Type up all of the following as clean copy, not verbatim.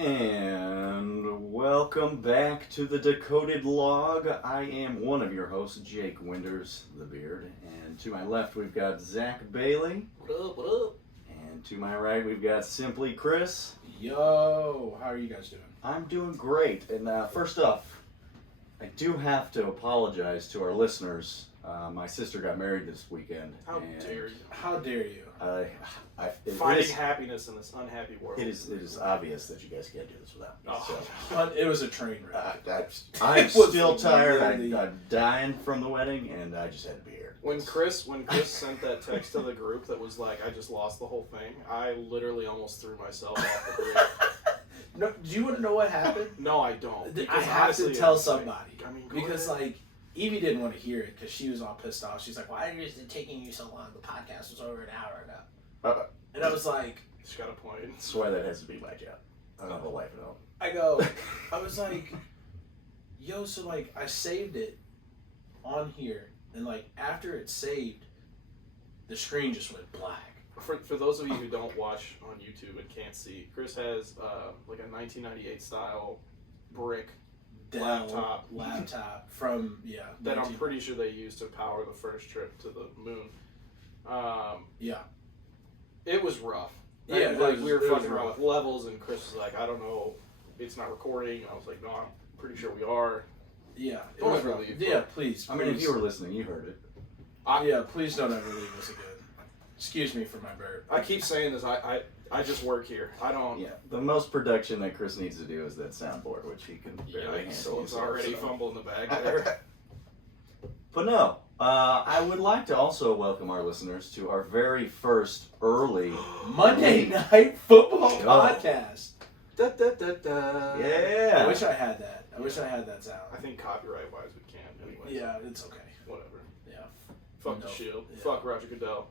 And welcome back to the Decoded Log. I am one of your hosts, Jake Winders, the Beard. And to my left, we've got Zach Bailey. What up, what up? And to my right, we've got Simply Chris. Yo, how are you guys doing? I'm doing great. And first off, I do have to apologize to our listeners. My sister got married this weekend. How dare you? How dare you? Finding happiness in this unhappy world. It is obvious that you guys can't do this without me. So. It was a train wreck. I'm still tired. I'm dying from the wedding, and I just had to be here. When Chris sent that text to the group that was like, I just lost the whole thing, I literally almost threw myself off the bridge. No, do you want to know what happened? No, I don't. I have to tell somebody. I mean, because, Evie didn't want to hear it because she was all pissed off. She's like, why is it taking you so long? The podcast was over an hour ago. And I was like... She's got a point. I swear that has to be my job. I don't have a life at all. I was like, yo, so, I saved it on here. And, after it's saved, the screen just went black. For those of you who don't watch on YouTube and can't see, Chris has, a 1998 style brick laptop from that I'm pretty sure they used to power the first trip to the moon. It was rough. We were fucking around with levels, and Chris was like, I don't know, it's not recording. I was like, no, I'm pretty sure we are. Yeah, it was rough. Yeah, please. I mean, if you were listening, you heard it. Please don't ever leave us again. Excuse me for my burp. I keep saying this. I just work here. I don't. Yeah, the most production that Chris needs to do is that soundboard, which he can barely handle. He's already fumbling the bag there. But no, I would like to also welcome our listeners to our very first early Monday Night Football podcast. Da, da, da, da. Yeah. I wish I had that. I wish I had that sound. I think copyright-wise we can anyway. Yeah, it's okay. Whatever. Yeah. Fuck the Shield. Yeah. Fuck Roger Goodell.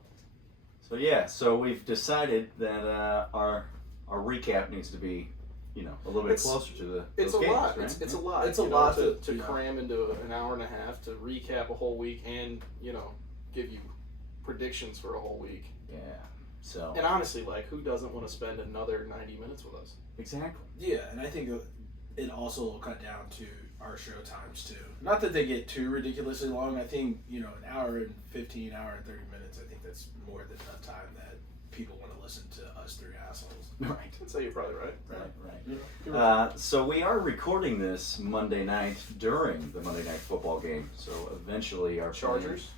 So we've decided that our recap needs to be, a little bit closer to the. It's a games, lot. right? It's a lot. It's a lot to cram into an hour and a half to recap a whole week and give you predictions for a whole week. Yeah. So. And honestly, who doesn't want to spend another 90 minutes with us? Exactly. Yeah, and I think it also will cut down to our show times too. Not that they get too ridiculously long. I think an hour and 15, hour and 30 minutes. I think that's more than enough time that people want to listen to us three assholes. Right. I'd say you're probably right. Right. Yeah, so we are recording this Monday night during the Monday Night Football game. So eventually our Chargers.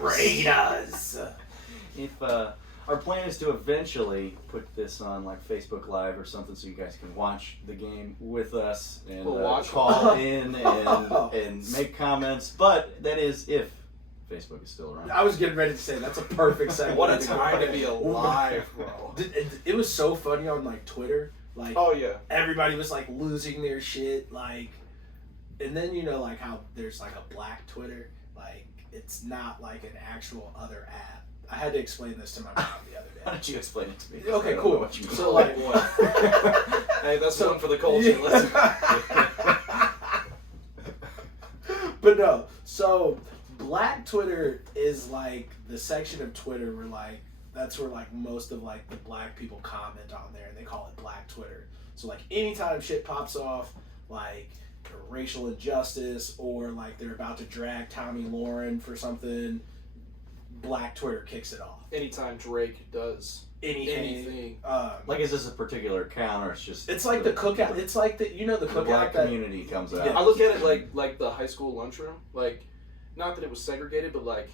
Raiders. If our plan is to eventually put this on Facebook Live or something, so you guys can watch the game with us and call in and make comments. But that is if Facebook is still around. I was getting ready to say that's a perfect segue. What a time to be alive, bro! It was so funny on Twitter. Oh yeah, everybody was losing their shit. And then how there's a black Twitter. It's not an actual other app. I had to explain this to my mom the other day. Why don't you explain it to me? Okay, cool. What you mean. So what? Hey, that's one for the culture. But no, so black Twitter is the section of Twitter where that's where most of the black people comment on there, and they call it black Twitter. So anytime shit pops off, racial injustice or they're about to drag Tommy Lauren for something, black Twitter kicks it off. Anytime Drake does anything. Is this a particular account or it's just? It's the cookout. It's the the cookout black community comes out. I look at it like the high school lunchroom. Not that it was segregated, but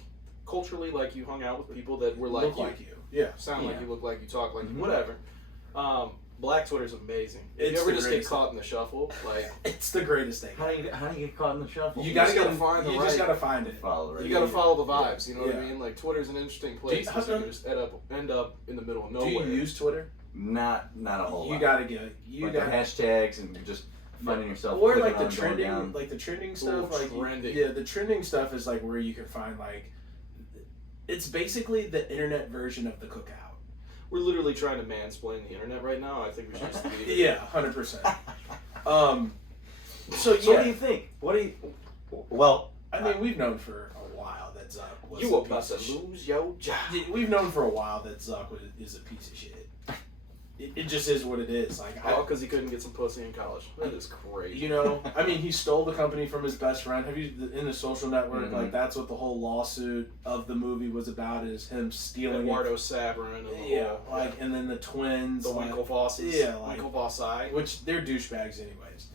culturally, you hung out with people that were look like you. Yeah. Sound like you, look like you, talk like you, Mm-hmm. whatever. Black Twitter's amazing. If you ever just get caught in the shuffle, it's the greatest thing. How do you get caught in the shuffle? You just gotta find the You right. just gotta find it. Follow you gotta follow the vibes. You know what I Yeah. mean? Twitter's an interesting place because you can just end up in the middle of nowhere. Do you use Twitter? Not a whole lot. You gotta get it. The hashtags and just finding yourself. Or the trending, the trending stuff. Trending. Yeah, the trending stuff is where you can find it's basically the internet version of the cookout. We're literally trying to mansplain the internet right now. I think we should just leave it. Yeah, 100%. So what do you think? Well, I mean, we've known for a while that Zuck was about to lose your job. We've known for a while that Zuck is a piece of shit. it just is what it is. Like, because he couldn't get some pussy in college. That is crazy. You know, I mean, he stole the company from his best friend. Have you in The Social Network? Mm-hmm. Like, that's what the whole lawsuit of the movie was about, is him stealing Eduardo Saverin and and then the twins, the Winklevosses, Winklevossi, which they're douchebags anyways.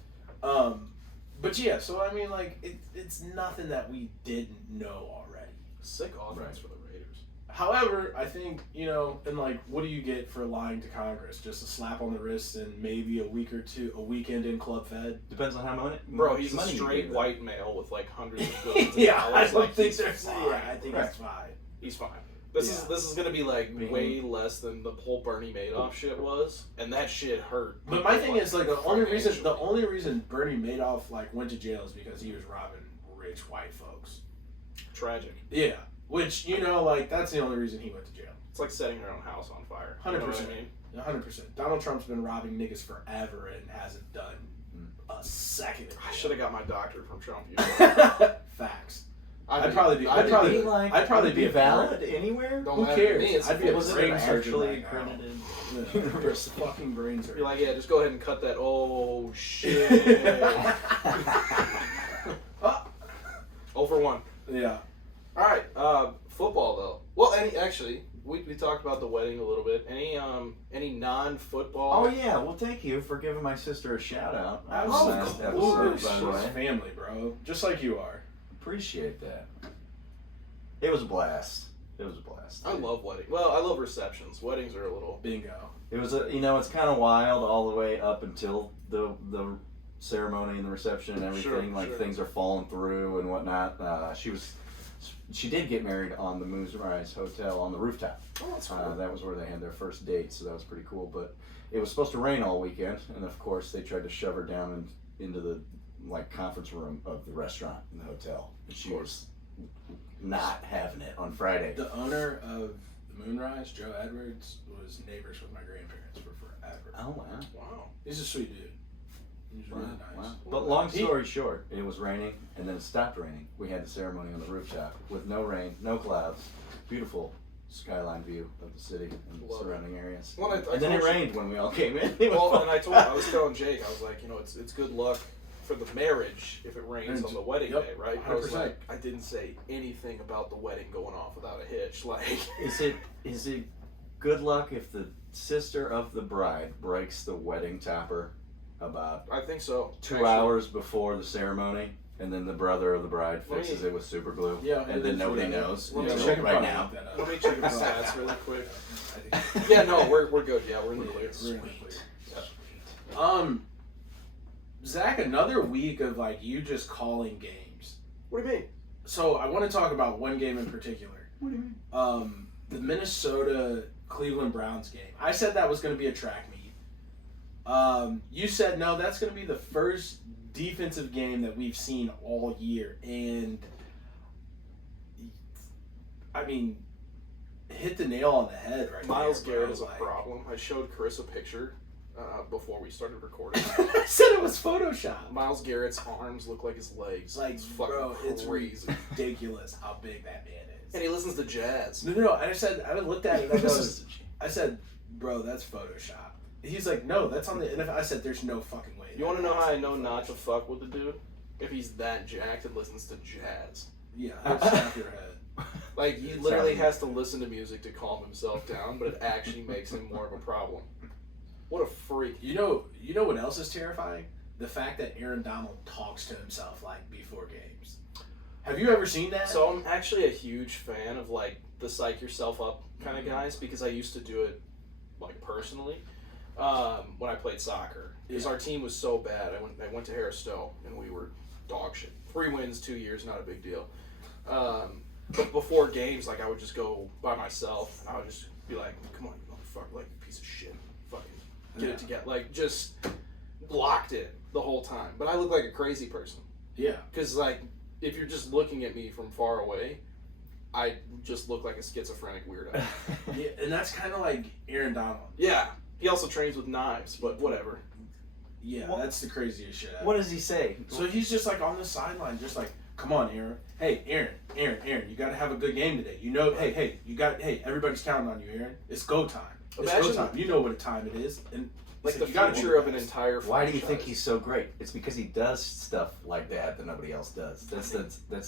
But yeah, so I mean, like, it's nothing that we didn't know already. Sick offense for the Raiders. However, I think, you know, and like, what do you get for lying to Congress? Just a slap on the wrist and maybe a weekend in Club Fed? Depends on how much. Bro, he's a straight white male with like hundreds of billions of I dollars. think there's I think it's fine. He's fine. This is gonna be like way less than the whole Bernie Madoff shit was, and that shit hurt. But my thing is, like, the only reason Bernie Madoff like went to jail is because he was robbing rich white folks. Tragic. Yeah, which, you know, like, that's the only reason he went to jail. It's like setting your own house on fire. 100%. You know what I mean? 100%. Donald Trump's been robbing niggas forever and hasn't done a second. I should have got my doctorate from Trump. Facts. I'd probably be valid anywhere. Who cares? I'd be a was brain it surgeon actually right now. accredited? Universal fucking brain surgeon. You're like, yeah, just go ahead and cut that. Oh shit. 0 for 1. Yeah. All right. Football though. Well, we talked about the wedding a little bit. Any non-football? Oh yeah, well thank you for giving my sister a shout out. She's family, bro. Just like you are. Appreciate that. It was a blast. I love weddings. Well, I love receptions. Weddings are a little bingo. It was it's kind of wild all the way up until the ceremony and the reception and everything. Sure. Things are falling through and whatnot. She did get married on the Moonrise Hotel on the rooftop. Oh, that's cool. That was where they had their first date, so that was pretty cool. But it was supposed to rain all weekend, and of course they tried to shove her down into the conference room of the restaurant in the hotel, and she was not having it on Friday. The owner of the Moonrise, Joe Edwards, was neighbors with my grandparents for forever. Oh wow! He's a sweet dude. He's really nice. Wow. But long story short, it was raining, and then it stopped raining. We had the ceremony on the rooftop with no rain, no clouds, beautiful skyline view of the city and the surrounding areas. Well, and then it rained when we all came in. And I was telling Jake, I was like, it's good luck for the marriage if it rains on the wedding day, right? 100%. I was like, I didn't say anything about the wedding going off without a hitch. Like, is it good luck if the sister of the bride breaks the wedding topper about I think so 2 hours before the ceremony, and then the brother of the bride fixes it with super glue, and then nobody knows until right now. Let me check the stats really quick. Yeah, no, we're good. Yeah, we're in the clear. Yeah. Zach, another week of you just calling games. What do you mean? So I want to talk about one game in particular. What do you mean? The Minnesota Cleveland Browns game. I said that was going to be a track meet. You said no, that's going to be the first defensive game that we've seen all year, and I mean, hit the nail on the head right now. Myles Garrett is a problem. I showed Chris a picture before we started recording. I said it was Photoshop. Myles Garrett's arms look like his legs. Like, it's fucking bro, crazy. It's ridiculous how big that man is. And he listens to jazz. No. I looked at it and I said, bro, that's Photoshop. He's like, no, that's on the NFL. I said, there's no fucking way. You want to know how I know not to fuck with the dude? If he's that jacked and listens to jazz. Yeah, I'll snap your head. Like, he literally has to listen to music to calm himself down, but it actually makes him more of a problem. What a freak. You know what else is terrifying? The fact that Aaron Donald talks to himself before games. Have you ever seen that? So I'm actually a huge fan of the psych yourself up kind of guys, because I used to do it personally when I played soccer. Because our team was so bad. I went to Harris Stowe and we were dog shit. 3 wins, 2 years, not a big deal. But before games, I would just go by myself and I would just be like, come on, you motherfucker, piece of shit. Fucking get it together. Just locked in the whole time. But I look like a crazy person. Yeah. Because, if you're just looking at me from far away, I just look like a schizophrenic weirdo. Yeah, and that's kind of like Aaron Donald. Yeah. He also trains with knives, but whatever. Yeah, that's the craziest shit ever. What does he say? So he's just on the sideline, just come on, Aaron. Hey, Aaron, you got to have a good game today. You know, hey, everybody's counting on you, Aaron. It's go time. It's go time. You know what time it is. And like the future of an entire franchise. Why do you think he's so great? It's because he does stuff like that nobody else does. That's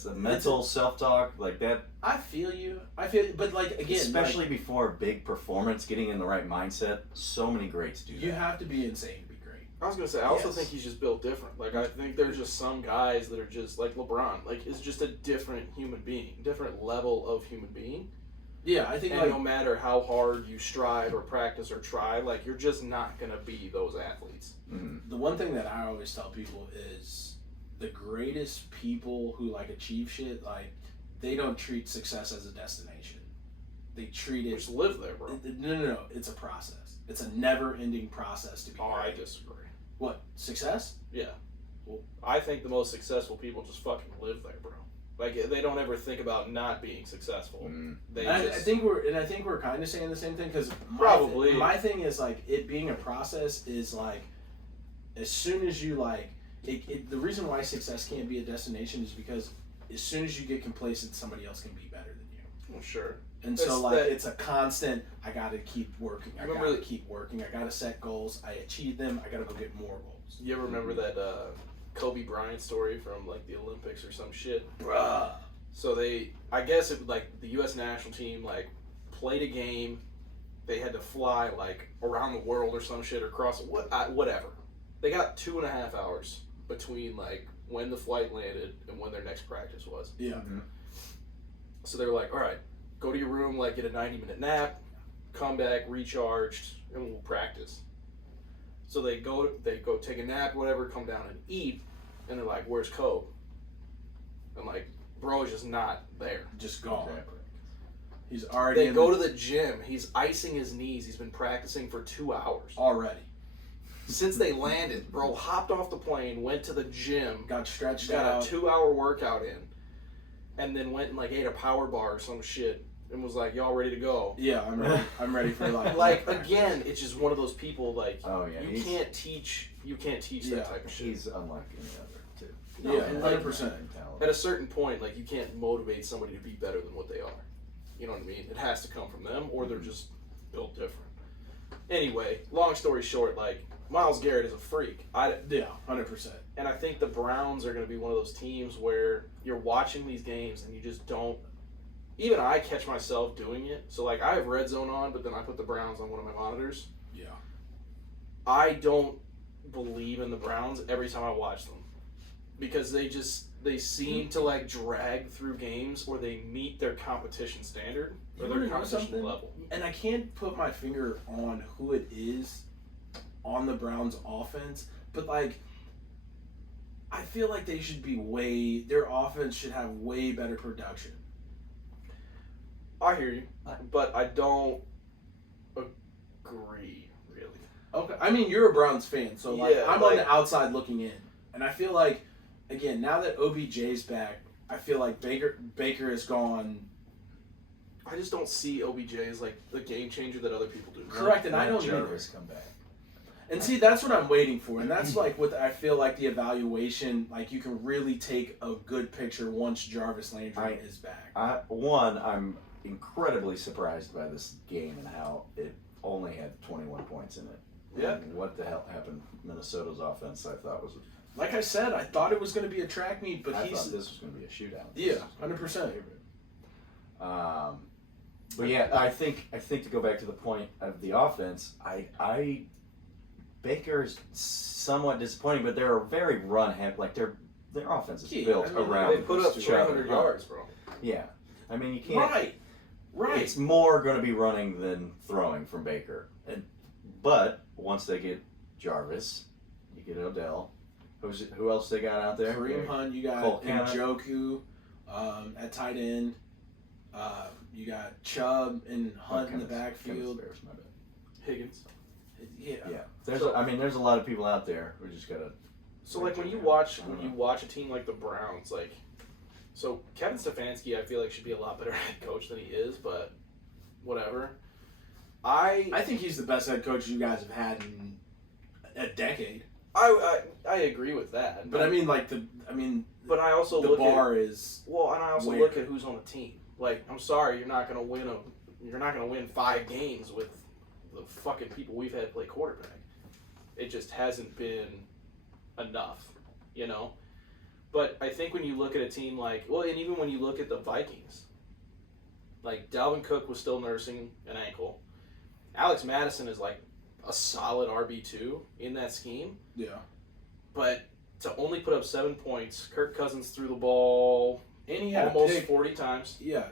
the mental self-talk like that. I feel you, but like again, especially before a big performance, getting in the right mindset. So many greats do that. You have to be insane to be great. I was gonna say, I also think he's just built different. Like I think there's just some guys that are just like LeBron, like is just a different human being, different level of human being. Yeah, I think no matter how hard you strive or practice or try, like you're just not gonna be those athletes. Mm-hmm. The one thing that I always tell people is the greatest people who like achieve shit, like they don't treat success as a destination. They treat it. Just live there, bro. No. It's a process. It's a never-ending process to be. Oh, I disagree. What, success? Yeah. Well, I think the most successful people just fucking live there, bro. Like they don't ever think about not being successful. I think we're kind of saying the same thing because probably my thing is like it being a process is like as soon as you like it the reason why success can't be a destination is because as soon as you get complacent, somebody else can be better than you. Well, sure. And so like it's a constant. I got to keep working. I got to keep working. I got to set goals. I achieve them. I got to go get more goals. You ever remember that Kobe Bryant story from like the Olympics or some shit? Bruh. So I guess it like the U.S. national team like played a game. They had to fly like around the world or some shit or cross whatever. They got 2.5 hours between like when the flight landed and when their next practice was. Yeah. Mm-hmm. So they were like, all right, go to your room, like get a 90-minute nap, come back recharged, and we'll practice. So they go take a nap, whatever, come down and eat, and they're like, where's Kobe? And like, bro is just not there. Just gone. Okay. He's already. They go to the gym. He's icing his knees. He's been practicing for 2 hours already. Since they landed, bro hopped off the plane, went to the gym, got stretched got out, a 2-hour workout in, and then went and like ate a power bar or some shit, and was like, "Y'all ready to go?" Yeah, I'm ready. I'm ready for like. Like again, it's just one of those people like. Oh yeah. You can't teach that type of shit. He's unlike any other too. No, yeah, 100%. At a certain point, like you can't motivate somebody to be better than what they are. You know what I mean? It has to come from them, or they're just built different. Anyway, long story short, like Myles Garrett is a freak. 100%. And I think the Browns are going to be one of those teams where you're watching these games and you just don't. Even I catch myself doing it. So like I have Red Zone on, but then I put the Browns on one of my monitors. Yeah. I don't believe in the Browns every time I watch them because they seem to like drag through games or they meet their competition standard or their competition level. And I can't put my finger on who it is on the Browns offense, but like I feel like they should be their offense should have way better production. I hear you, but I don't agree, really. Okay, I mean, you're a Browns fan, so like yeah, I'm on the outside looking in. And I feel like, again, now that OBJ's back, I feel like Baker is gone. I just don't see OBJ as like the game changer that other people do. Correct, and I don't Jarvis come back. And see, that's what I'm waiting for, and that's like what I feel like the evaluation. Like you can really take a good picture once Jarvis Landry is back. I'm incredibly surprised by this game and how it only had 21 points in it. Yeah. And what the hell happened? Minnesota's offense, I thought was. Like I said, I thought it was going to be a track meet, but I thought this was going to be a shootout. Yeah, 100%. But yeah, I think to go back to the point of the offense, Baker's somewhat disappointing, but they're a very run heavy. Like their offense is built around. They put up 300 yards, bro. Yeah, I mean you can't. Right. It's more going to be running than throwing from Baker, but once they get Jarvis, you get Odell. Who else they got out there? Kareem Hunt. You got Njoku at tight end. You got Chubb and Hunt in the backfield. Higgins. Yeah. There's a lot of people out there. We just gotta. So like when you watch a team like the Browns, like, so Kevin Stefanski, I feel like should be a lot better head coach than he is, but whatever. I think he's the best head coach you guys have had in a decade. I agree with that. But but I also the look bar at, is well, and I also where? look at who's on the team. Like, I'm sorry, you're not gonna win 5 games with the fucking people we've had play quarterback. It just hasn't been enough, you know. But I think when you look at a team like, well, and even when you look at the Vikings, like Dalvin Cook was still nursing an ankle. Alex Madison is like a solid RB2 in that scheme. Yeah. But to only put up 7 points, Kirk Cousins threw the ball and he had almost 40 times. Yeah,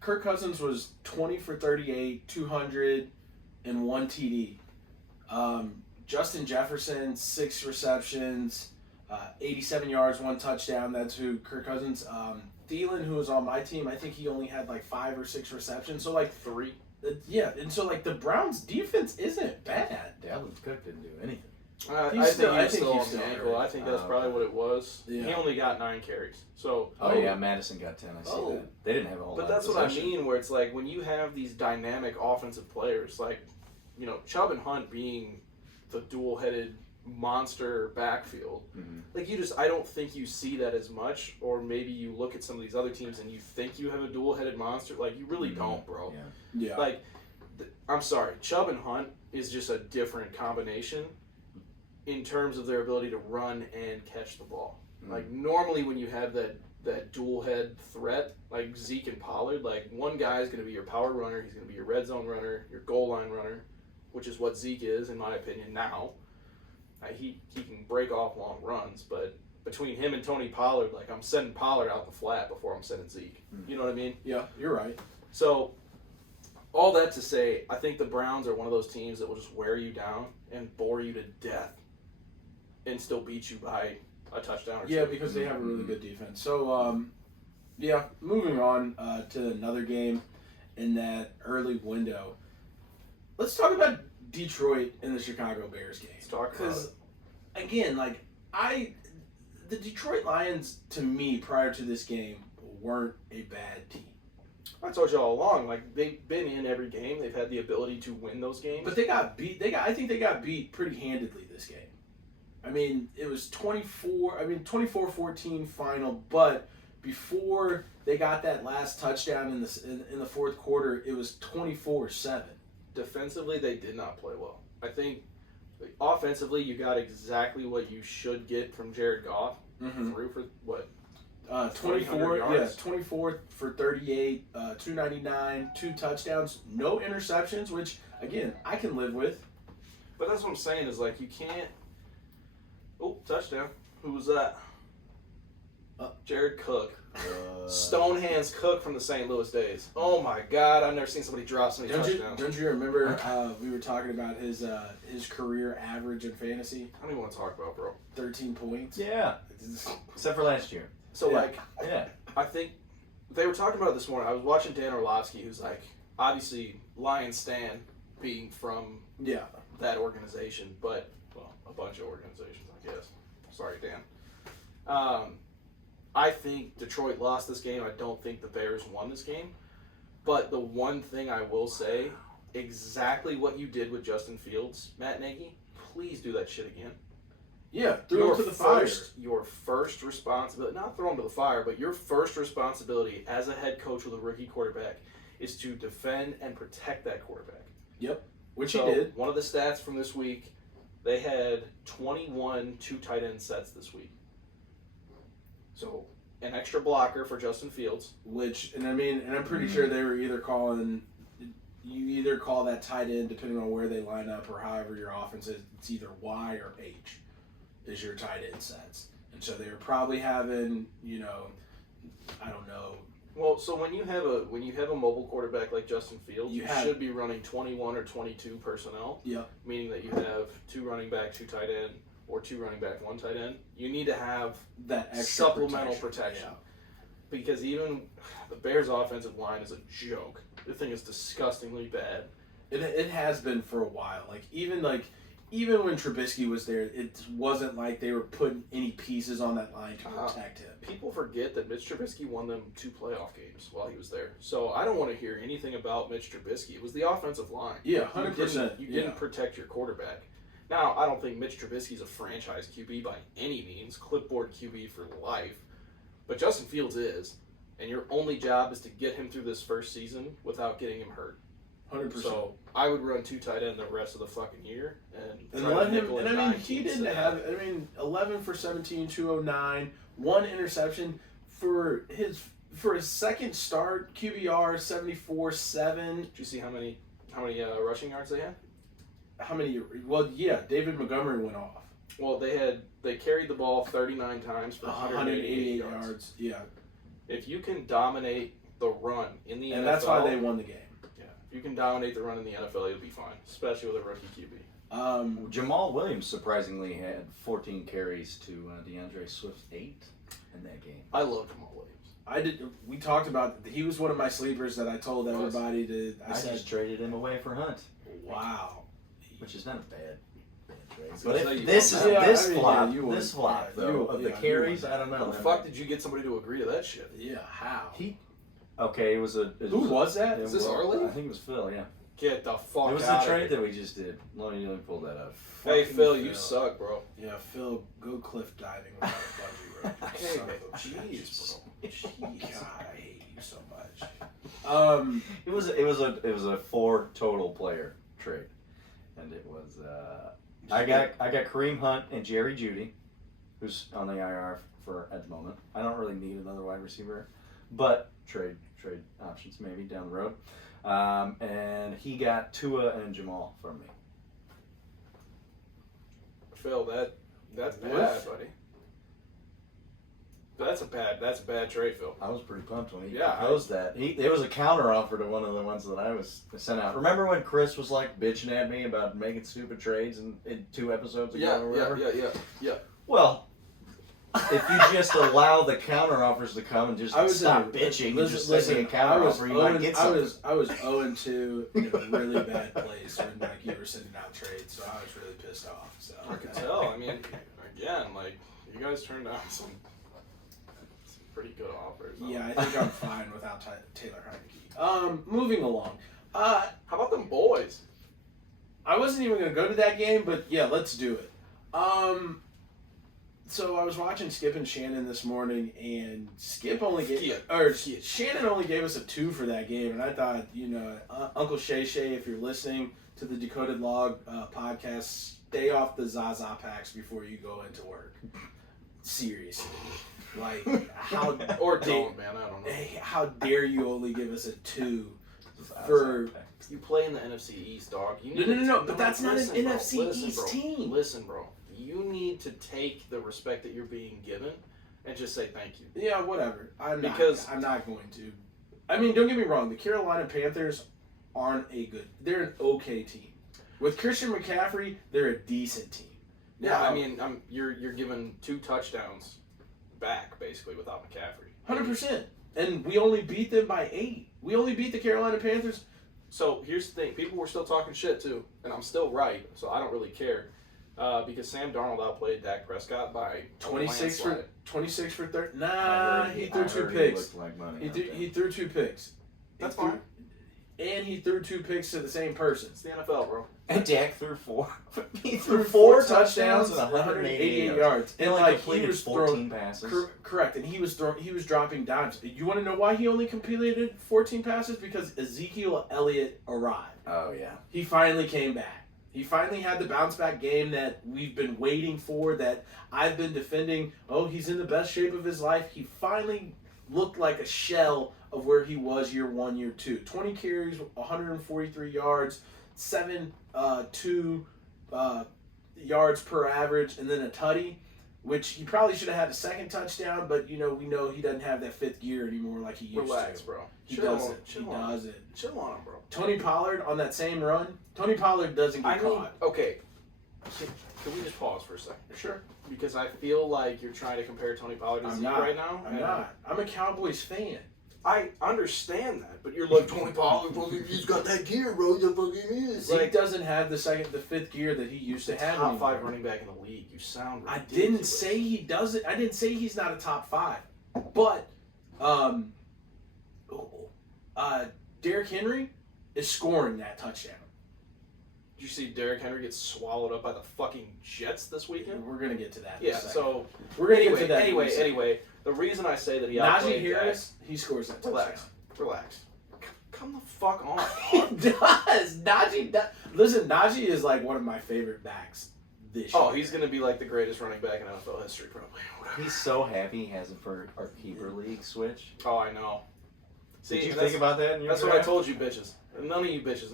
Kirk Cousins was 20 for 38, 200, and 1 TD. Justin Jefferson, 6 receptions, 87 yards, 1 touchdown. That's who Kirk Cousins. Thielen, who was on my team, I think he only had like 5 or 6 receptions. So like 3. Yeah, and so like the Browns' defense isn't bad. Dalvin Cook didn't do anything. I think he's still on the ankle. I think that's probably what it was. Yeah. He only got 9 carries. So. Madison got 10. I see that. They didn't have a whole lot. But that's what I mean, where it's like when you have these dynamic offensive players, like, you know, Chubb and Hunt being the dual-headed monster backfield. Mm-hmm. Like, I don't think you see that as much, or maybe you look at some of these other teams and you think you have a dual-headed monster. Like, you really don't, bro. Yeah. Like, I'm sorry, Chubb and Hunt is just a different combination in terms of their ability to run and catch the ball. Mm-hmm. Like, normally when you have that dual-head threat, like Zeke and Pollard, like, one guy is going to be your power runner, he's going to be your red zone runner, your goal line runner, which is what Zeke is, in my opinion, now. He can break off long runs, but between him and Tony Pollard, like, I'm sending Pollard out in the flat before I'm sending Zeke. You know what I mean? Yeah, you're right. So, all that to say, I think the Browns are one of those teams that will just wear you down and bore you to death and still beat you by a touchdown or 2. Yeah, because they have a really good defense. So, moving on to another game in that early window. Let's talk about Detroit and the Chicago Bears game. Let's talk about it. Again, like, the Detroit Lions, to me, prior to this game, weren't a bad team. I told you all along, like, they've been in every game. They've had the ability to win those games. But they got beat. I think they got beat pretty handedly this game. I mean, it was 24-14 final, but before they got that last touchdown in the fourth quarter, it was 24-7. Defensively, they did not play well. I think offensively, you got exactly what you should get from Jared Goff. Mm-hmm. Threw for what? 24 for 38, 299, 2 touchdowns, no interceptions, which again I can live with. But that's what I'm saying is, like, you can't. Oh, touchdown! Who was that? Jared Cook. Stonehands Cook from the St. Louis days. Oh my God, I've never seen somebody drop so many touchdowns. Don't you remember we were talking about his career average in fantasy? I don't even want to talk about, bro. 13 points. Yeah, except for last year. So I think they were talking about it this morning. I was watching Dan Orlovsky, who's like, obviously Lion Stan, being from that organization, but a bunch of organizations, I guess. Sorry, Dan. I think Detroit lost this game. I don't think the Bears won this game. But the one thing I will say, exactly what you did with Justin Fields, Matt Nagy, please do that shit again. Yeah, throw him to the fire. Your first responsibility, not throw him to the fire, but your first responsibility as a head coach with a rookie quarterback is to defend and protect that quarterback. Yep, which he did. One of the stats from this week, they had 21 two tight end sets this week. So, an extra blocker for Justin Fields. I'm pretty sure they were either calling, you either call that tight end depending on where they line up or however your offense is. It's either Y or H is your tight end sets. And so they were probably having, I don't know. Well, so when you have a mobile quarterback like Justin Fields, you should be running 21 or 22 personnel. Yeah. Meaning that you have 2 running back, 2 tight end, or 2 running back, 1 tight end. You need to have that extra supplemental protection. Yeah. Because even the Bears' offensive line is a joke. The thing is disgustingly bad. It has been for a while. Even when Trubisky was there, it wasn't like they were putting any pieces on that line to protect him. People forget that Mitch Trubisky won them 2 playoff games while he was there. So I don't want to hear anything about Mitch Trubisky. It was the offensive line. Yeah, 100%. You didn't protect your quarterback. Now, I don't think Mitch Trubisky's a franchise QB by any means, clipboard QB for life, but Justin Fields is, and your only job is to get him through this first season without getting him hurt. 100%. So I would run 2 tight end the rest of the fucking year and try let to him. And I mean, he didn't have. 11 for 17, 209, 1 interception for his second start. QBR 74.7. Did you see how many rushing yards they had? How many? Well, yeah, David Montgomery went off. Well, they carried the ball 39 times for 188 yards. Yeah. If you can dominate the run in the NFL, and that's why they won the game. If you can dominate the run in the NFL, you'll be fine, especially with a rookie QB. Jamal Williams surprisingly had 14 carries to DeAndre Swift's 8 in that game. I love Jamal Williams. We talked about. He was one of my sleepers that I told everybody to. I just traded him away for Hunt. Wow. Which is not a bad trade. But this flop though of the carries, I don't know. How the fuck did you get somebody to agree to that shit? Yeah, how? Okay, it was Who was that? Is this our league? I think it was Phil, yeah. Get the fuck out. It was the trade that we just did. Let me pull that up. Hey, Phil, you suck, bro. Yeah, Phil, go cliff diving without a bungee rope. Hey, jeez, bro. Jeez, God, I hate you so much. It was a 4 total player trade, and it was I got Kareem Hunt and Jerry Jeudy, who's on the IR for at the moment. I don't really need another wide receiver, but trade options maybe down the road. And he got Tua and Jamal from me. Phil, that's bad, buddy. That's a bad trade, Phil. I was pretty pumped when he proposed that. It was a counter offer to one of the ones that I was sent out. Remember when Chris was like bitching at me about making stupid trades in 2 episodes ago or whatever? Yeah. Well, if you just allow the counter offers to come and just stop bitching and just send me a counter offer, you might get something. I was 0-2 in a really bad place when like you were sending out trades, so I was really pissed off. So I could tell. I mean, again, like you guys turned down some pretty good offers. Yeah, I think I'm fine without Taylor Heineke. Moving along. How about them boys? I wasn't even going to go to that game, but yeah, let's do it. So I was watching Skip and Shannon this morning, and Shannon only gave us a 2 for that game, and I thought, Uncle Shay Shay, if you're listening to the Decoded Log podcast, stay off the Zaza packs before you go into work. Seriously. Like, how or don't, man, I don't know. How dare you only give us a 2 for... You play in the NFC East, dog. No, but that's not an NFC East team. Listen, bro. You need to take the respect that you're being given and just say thank you. Yeah, whatever. I'm not going to. I mean, don't get me wrong. The Carolina Panthers aren't they're an okay team. With Christian McCaffrey, they're a decent team. Yeah, I mean, you're given 2 touchdowns back, basically, without McCaffrey. 100%. And we only beat them by 8. We only beat the Carolina Panthers. So, here's the thing. People were still talking shit, too. And I'm still right, so I don't really care. Because Sam Darnold outplayed Dak Prescott by 26 for 30. Nah, he threw 2 picks. He threw 2 picks. That's fine. And he threw 2 picks to the same person. It's the NFL, bro. And Dak threw 4. He threw 4 touchdowns and 188 yards. And he was 14 passes. Correct, and he was dropping dimes. You want to know why he only completed 14 passes? Because Ezekiel Elliott arrived. Oh yeah. He finally came back. He finally had the bounce back game that we've been waiting for, that I've been defending. Oh, he's in the best shape of his life. He finally looked like a shell of where he was year 1, year 2. 20 carries, 143 yards, 7.2 yards per average, and then a tutty, which he probably should have had a second touchdown, but we know he doesn't have that 5th gear anymore like he used to. Relax, bro. He doesn't. Chill on him, bro. Tony Pollard on that same run. Tony Pollard doesn't get caught. Okay. Can we just pause for a second? Sure. Because I feel like you're trying to compare Tony Pollard to Zeke right now. I'm not. I'm a Cowboys fan. I understand that, but you're like, Tony Pollard, he's got that gear, bro. He fucking is. Zeke doesn't have the 5th gear that he used to have. Top 5 running back in the league. You sound ridiculous. I didn't say he doesn't. I didn't say he's not a top 5. But, Derrick Henry is scoring that touchdown. Did you see Derrick Henry get swallowed up by the fucking Jets this weekend? We're gonna get to that. Yeah. So we're gonna get to that. Anyway, the reason I say that he outplayed Najee Harris, he scores that touchdown. Relax. Come the fuck on. He does. Listen, Najee is like one of my favorite backs this year. Oh, he's gonna be like the greatest running back in NFL history, probably. He's so happy he has it for our keeper league switch. Oh, I know. See, did you think about that? That's what I told you, bitches. None of you bitches.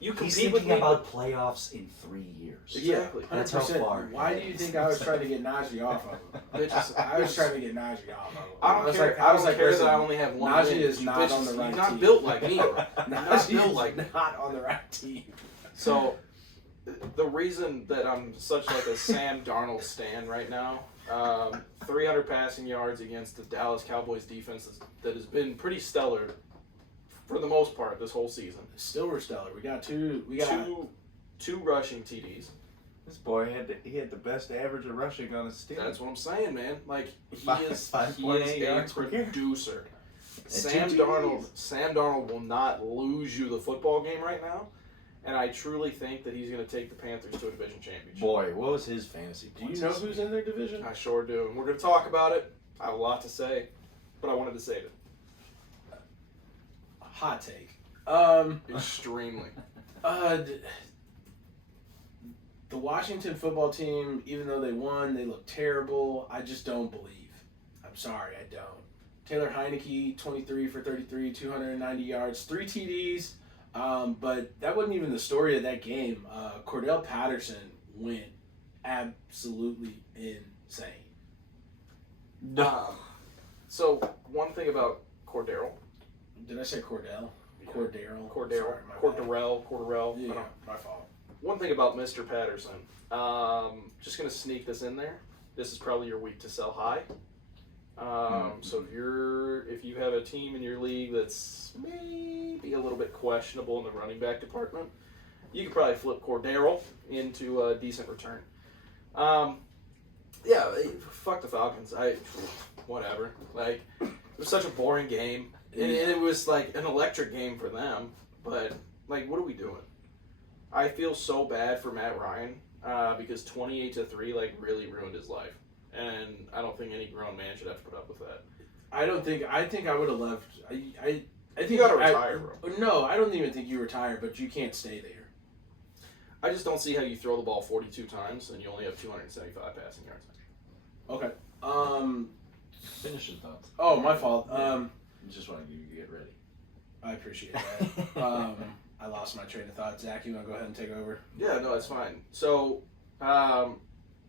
You compete with me about playoffs in 3 years. Exactly. Yeah, that's how far. Why do you think I was trying to get Najee off of him? Bitches. I was trying to get Najee off of him. I don't care. I don't care that I only have one. Najee win. is not bitches, on the right he's team. not built like me. Najee built is like not on the right team. So, the reason that I'm such like a Sam Darnold stan right now, 300 passing yards against the Dallas Cowboys defense that has been pretty stellar for the most part this whole season. Still, we're stellar. We got two rushing TDs. This boy had the best average of rushing on his team. That's what I'm saying, man. Like he is a producer. Sam Darnold will not lose you the football game right now, and I truly think that he's going to take the Panthers to a division championship. Boy, what was his fantasy Do points? you know who's in their division? I sure do, and we're going to talk about it. I have a lot to say, but I wanted to save it. Hot take. Extremely. The Washington football team, even though they won, they look terrible. I just don't believe. I'm sorry, I don't. Taylor Heineke, 23 for 33, 290 yards, 3 TDs. But that wasn't even the story of that game. Cordell Patterson went absolutely insane. So, one thing about Cordero. Did I say Cordell? Cordero. Cordarrelle. Yeah, my fault. One thing about Mr. Patterson. Just going to sneak this in there. This is probably your week to sell high. So if you have a team in your league that's maybe a little bit questionable in the running back department, you could probably flip Cordero into a decent return. Fuck the Falcons. Whatever. Like, it was such a boring game. And it was like an electric game for them. But, like, what are we doing? I feel so bad for Matt Ryan because 28-3 like really ruined his life. And I don't think any grown man should have to put up with that. I think I would have left. I think you gotta retire, bro. No, I don't even think you retire, but you can't stay there. I just don't see how you throw the ball 42 times and you only have 275 passing yards. Okay. Finish your thoughts. Oh, my fault. Just wanted you to get ready. I appreciate that. I lost my train of thought. Zach, you want to go ahead and take over? Yeah, no, it's fine. So, I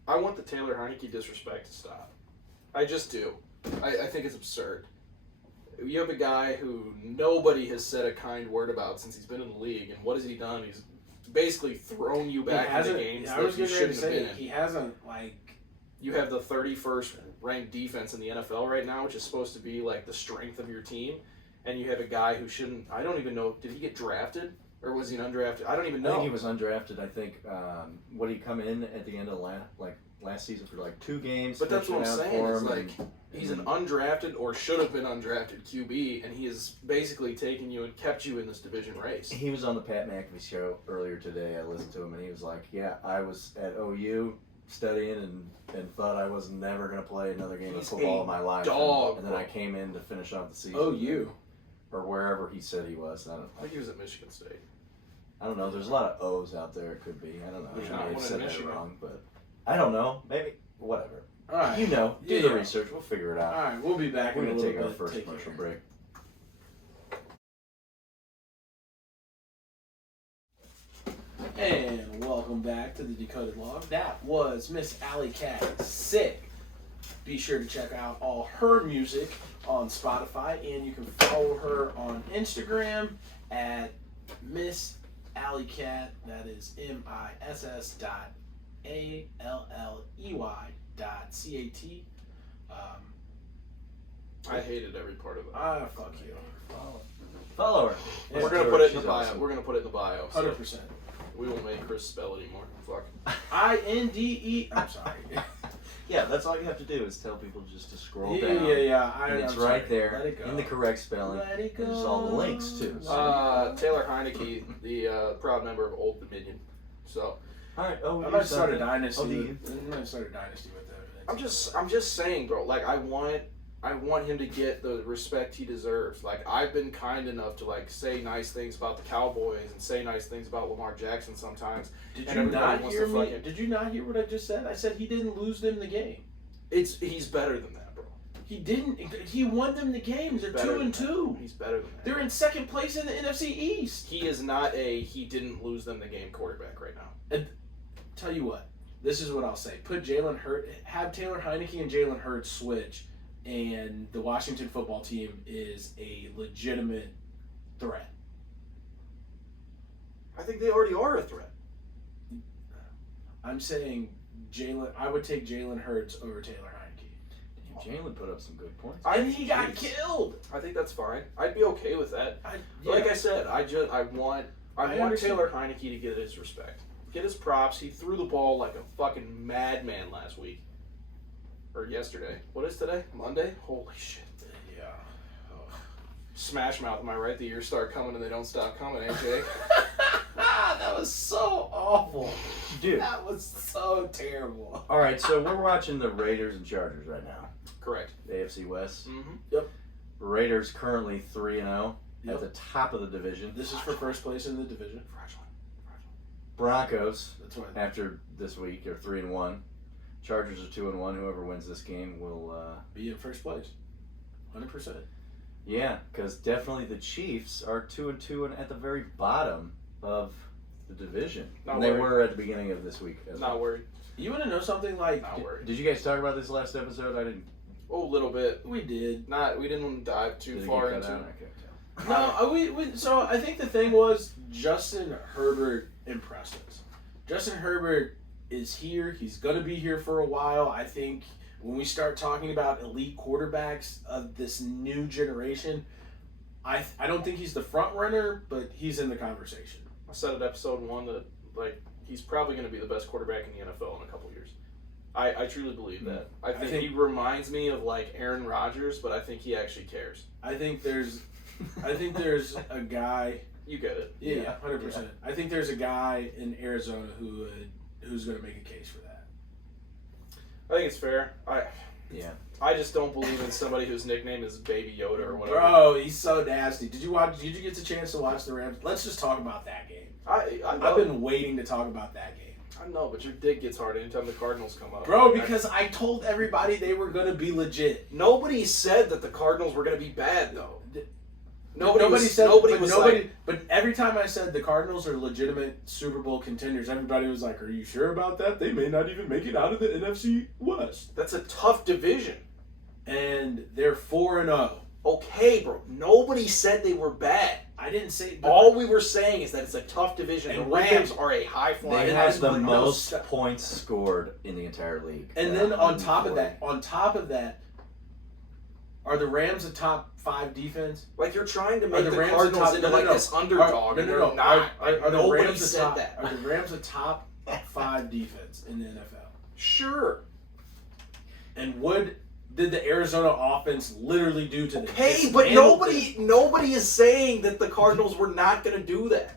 want the Taylor Heineke disrespect to stop. I just do. I think it's absurd. You have a guy who nobody has said a kind word about since he's been in the league, and what has he done? He's basically thrown you back into games that you shouldn't have been in. He hasn't, like... You have the 31st ranked defense in the NFL right now, which is supposed to be like the strength of your team, and you have a guy who shouldn't... I don't even know. Did he get drafted? Or was he an undrafted? I don't even know. I think he was undrafted. I think, would he come in at the end of last season for like 2 games? But that's what I'm saying. It's like, he's an undrafted or should have been undrafted QB, and he has basically taken you and kept you in this division race. He was on the Pat McAfee show earlier today. I listened to him, and he was like, yeah, I was at OU studying and thought I was never going to play another game of football in my life. And then I came in to finish off the season. OU. Or wherever he said he was. I think he was at Michigan State. I don't know. There's a lot of O's out there. It could be. I don't know. There's I not may have one said in that Michigan. wrong, but I don't know. Maybe. Whatever. All right. You know. Do the research. We'll figure it out. All right. We'll be back We're in a going to little take our bit. first commercial break. And welcome back to the Decoded Log. That was Miss Alley Cat Sick. Be sure to check out all her music on Spotify, and you can follow her on Instagram at Miss Alley Cat. That is MISS.ALLEY.CAT. I hated every part of it. Fuck you. Follow her. Yeah, We're gonna put it in the She's bio. awesome. We're gonna put it in the bio. So 100%. we won't make Chris spell it anymore. Fuck. INDE. I'm sorry. Yeah, that's all you have to do is tell people just to scroll Yeah, down. And it's I'm right sorry. there Let it go. in the correct spelling. Let it go. There's all the links too. So. Taylor Heineke, the proud member of Old Dominion. So, All right. Oh, I might start a dynasty. Oh, do you? I might start a dynasty with them. I'm just saying, bro. Like, I want him to get the respect he deserves. Like, I've been kind enough to like say nice things about the Cowboys and say nice things about Lamar Jackson sometimes. Did and you everybody not wants hear to fight me? him. Did you not hear what I just said? I said he didn't lose them the game. He's better than that, bro. He didn't. He won them the games. They're 2-2. He's better than that. They're in second place in the NFC East. He is not he didn't lose them the game quarterback right now. Tell you what, this is what I'll say. Have Taylor Heineke and Jalen Hurts switch, and the Washington football team is a legitimate threat. I think they already are a threat. I'm saying I would take Jalen Hurts over Taylor Heineke. Jalen put up some good points. And he got killed. I think that's fine. I'd be okay with that. Like I said, I want understand. Taylor Heineke to get his respect. Get his props. He threw the ball like a fucking madman last week. Or yesterday. What is today? Monday? Holy shit. Yeah. Smash Mouth, am I right? The years start coming and they don't stop coming, eh, Jake? That was so awful. Dude. That was so terrible. All right, so we're watching the Raiders and Chargers right now. Correct. The AFC West. Mm-hmm. Yep. Raiders currently 3-0 Yep. at the top of the division. This is for first place in the division. Fragile. Broncos That's why. after this week are 3-1. Chargers are 2-1. Whoever wins this game will Be in first place. 100%. Yeah, because definitely the Chiefs are 2-2 and at the very bottom of the division. Not And they worried. were at the beginning of this week. As Not well. worried. You want to know something like... Not worried. Did you guys talk about this last episode? I didn't. Oh, a little bit. We did. We didn't dive too Did it far get cut into out? I can't tell. No, so I think the thing was Justin Herbert impressed us. Justin Herbert is here. He's going to be here for a while. I think when we start talking about elite quarterbacks of this new generation, I don't think he's the front runner, but he's in the conversation. I said at episode 1 that like he's probably going to be the best quarterback in the NFL in a couple years. I truly believe that. I think he reminds me of like Aaron Rodgers, but I think he actually cares. I think there's a guy. You get it. Yeah, 100%. I think there's a guy in Arizona who's going to make a case for that. I think it's fair. Yeah. I just don't believe in somebody whose nickname is Baby Yoda or whatever. Bro, he's so nasty. Did you get the chance to watch the Rams? Let's just talk about that game. I've been waiting to talk about that game. I know, but your dick gets hard anytime the Cardinals come up. Bro, because I told everybody they were going to be legit. Nobody said that the Cardinals were going to be bad, though. But every time I said the Cardinals are legitimate Super Bowl contenders, everybody was like, "Are you sure about that? They may not even make it out of the NFC West." That's a tough division. And they're 4-0. Okay, bro. Nobody said they were bad. I didn't say. All we were saying is that it's a tough division. And the Rams are a high flying. They have the most points scored in the entire league. And then on top of that, are the Rams a top 5 defense? Like you're trying to make the Rams Cardinals into this underdog. No. Not. Are the Nobody Rams said that. Are the Rams a top 5 defense in the NFL? Sure. And what did the Arizona offense literally do to them? Hey, but nobody is saying that the Cardinals were not going to do that.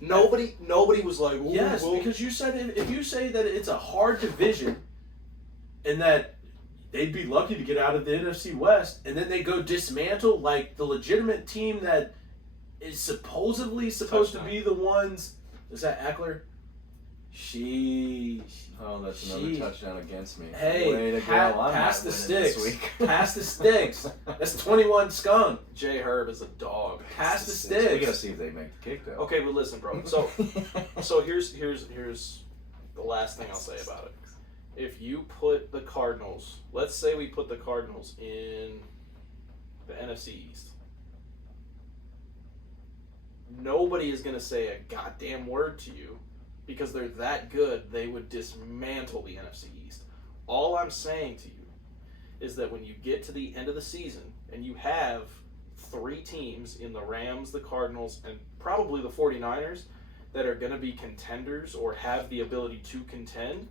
Nobody was like, ooh, yes, well. because you said if you say that it's a hard division, and that they'd be lucky to get out of the NFC West, and then they go dismantle like the legitimate team that is supposedly supposed to be the ones. Is that Eckler? Sheesh. Oh, that's another touchdown against me. Hey, Way to go. pass the sticks. This week. Pass the sticks. That's 21 skunk. J. Herb is a dog. Pass the We sticks. gotta see if they make the kick though. Okay, but listen, bro. So here's the last thing I'll say about it. If you put the Cardinals, let's say we put the Cardinals in the NFC East. Nobody is going to say a goddamn word to you because they're that good, they would dismantle the NFC East. All I'm saying to you is that when you get to the end of the season and you have 3 teams in the Rams, the Cardinals, and probably the 49ers that are going to be contenders or have the ability to contend,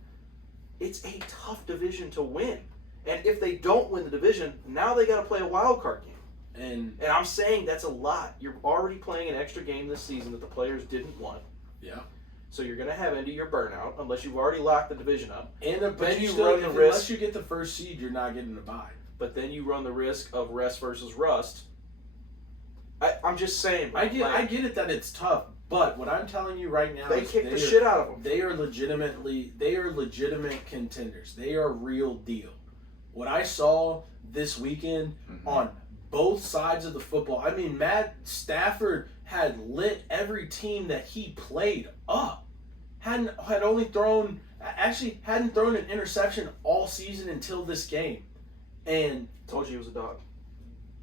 It's a tough division to win. And if they don't win the division, now they got to play a wild card game. And I'm saying that's a lot. You're already playing an extra game this season that the players didn't want. Yeah. So you're going to have into your burnout unless you've already locked the division up. But you run the risk. Unless you get the first seed, you're not getting a bye. But then you run the risk of rest versus rust. I'm just saying. I get it that it's tough, but what I'm telling you right now is they kick the shit out of them. They are legitimate contenders. They are real deal. What I saw this weekend on both sides of the football, I mean, Matt Stafford had lit every team that he played up. Hadn't thrown an interception all season until this game. And told you he was a dog.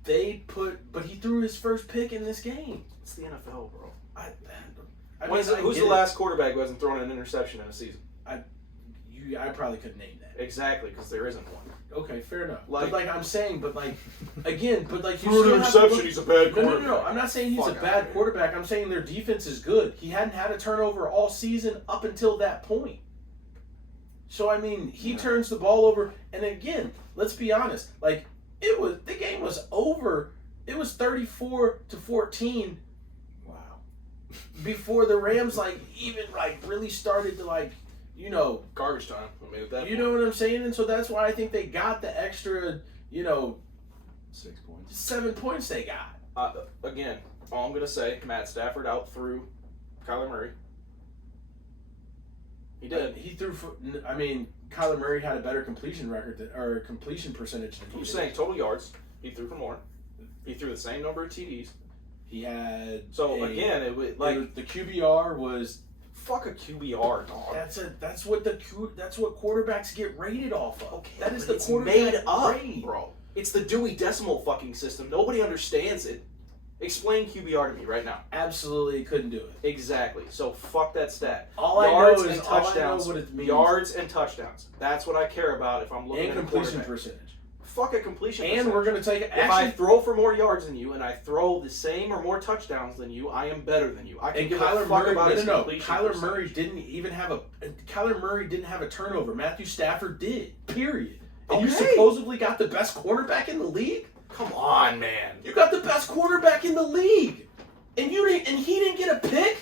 But he threw his first pick in this game. It's the NFL, bro. Who's the last quarterback who hasn't thrown an interception in a season? I probably couldn't name that. Exactly, because there isn't one. Okay, fair enough. I'm saying, you threw an interception. He's a bad quarterback. No. I'm not saying he's a bad quarterback. I'm saying their defense is good. He hadn't had a turnover all season up until that point. So I mean, he turns the ball over, and again, let's be honest. The game was over. It was 34-14. Wow. Before the Rams really started to garbage time. I mean, you know what I'm saying? And so that's why I think they got the extra, 6 points. 7 points they got. Again, all I'm going to say, Matt Stafford outthrew Kyler Murray. He did. Kyler Murray had a better completion percentage than he did. I'm saying total yards. He threw for more. He threw the same number of TDs. He had. The QBR was. Fuck a QBR, dog. That's what quarterbacks get rated off of. Okay, that is the quarterback made up, grade. bro. It's the Dewey Decimal fucking system. Nobody understands it. Explain QBR to me right now. Absolutely couldn't do it. Exactly. So fuck that stat. Yards and touchdowns. Yards and touchdowns. That's what I care about if I'm looking at completion percentage. Fuck a completion percentage. And we're going to take it. If I throw for more yards than you and I throw the same or more touchdowns than you, I am better than you. I can give a fuck about his completion Kyler Murray didn't have a turnover. Matthew Stafford did. Period. And you supposedly got the best quarterback in the league? Come on, man. You got the best quarterback in the league. And he didn't get a pick?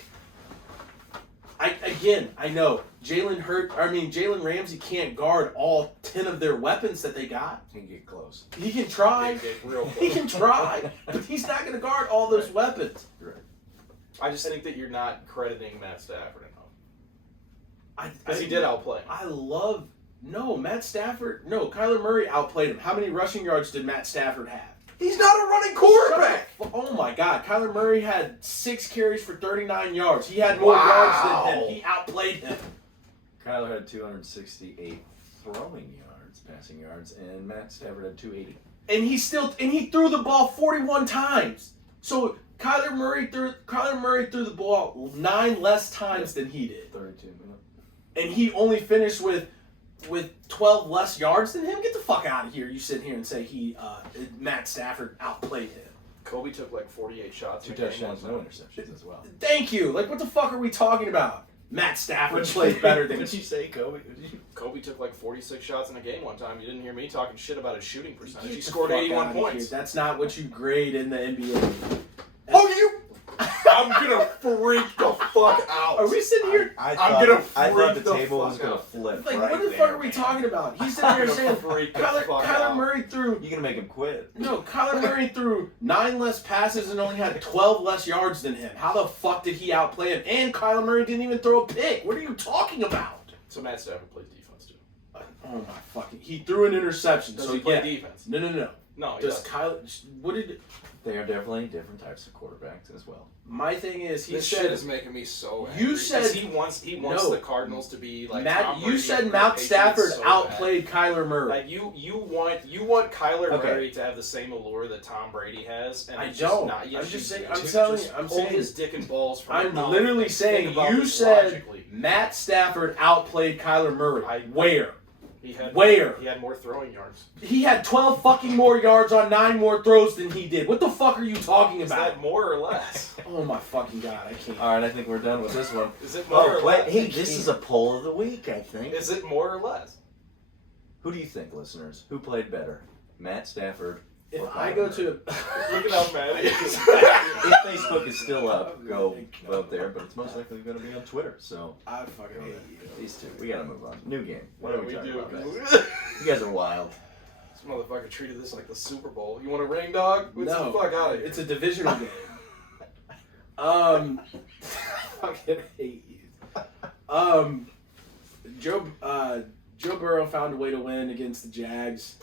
I know. Jalen Ramsey can't guard all 10 of their weapons that they got. He can get close. He can try. Real close. He can try. But he's not going to guard all those weapons. Right. I just think that you're not crediting Matt Stafford enough. Because he did outplay him. Kyler Murray outplayed him. How many rushing yards did Matt Stafford have? He's not a running quarterback. Oh my God. Kyler Murray had 6 carries for 39 yards. He had more yards than him. He outplayed him. Kyler had 268 passing yards, and Matt Stafford had 280. And he threw the ball 41 times. So Kyler Murray threw the ball 9 less times than he did. 32 minutes. And he only finished with 12 less yards than him? Get the fuck out of here. You sit here and say Matt Stafford outplayed him. Kobe took 48 shots. 2 touchdowns, no interceptions as well. Thank you. What the fuck are we talking about? Matt Stafford played better than... What did you say, Kobe? Kobe took 46 shots in a game one time. You didn't hear me talking shit about his shooting percentage. He scored 81 points. That's not what you grade in the NBA. I'm gonna freak the fuck out. Are we sitting here? I thought the table was gonna flip. What the fuck are we talking about? He's sitting here saying Kyler Murray threw. You're gonna make him quit. No, Kyler Murray threw 9 less passes and only had 12 less yards than him. How the fuck did he outplay him? And Kyler Murray didn't even throw a pick. What are you talking about? So Matt Stafford plays defense too. Oh my fucking! He threw an interception. Does he play defense? No. No. Does Kyler? What did? They are definitely different types of quarterbacks as well. My thing is, this shit is making me so angry. You said he wants the Cardinals to be like Matt. You said Matt Stafford outplayed Kyler Murray. Like you want Kyler Murray to have the same allure that Tom Brady has, and I it's don't. Just not. Yes, I'm just saying. I'm pull saying his dick and balls from. I'm literally saying you said Matt Stafford outplayed Kyler Murray. Where? He had more throwing yards. He had 12 fucking more yards on 9 more throws than he did. What the fuck are you talking about? Is that more or less? Oh my fucking God, I can't. All right, I think we're done with this one. Is it more or less? Hey, this is a poll of the week, I think. Is it more or less? Who do you think, listeners? Who played better, Matt Stafford? If I go to look at how mad he is. If Facebook is still up, go vote there, but it's most likely going to be on Twitter. So I fucking hate you. These two, we got to move on. New game. What are we talking about? You guys are wild. This motherfucker treated this like the Super Bowl. You want a ring, dog? Get the fuck out of here. It's a divisional game. Fucking hate you. Joe Burrow found a way to win against the Jags.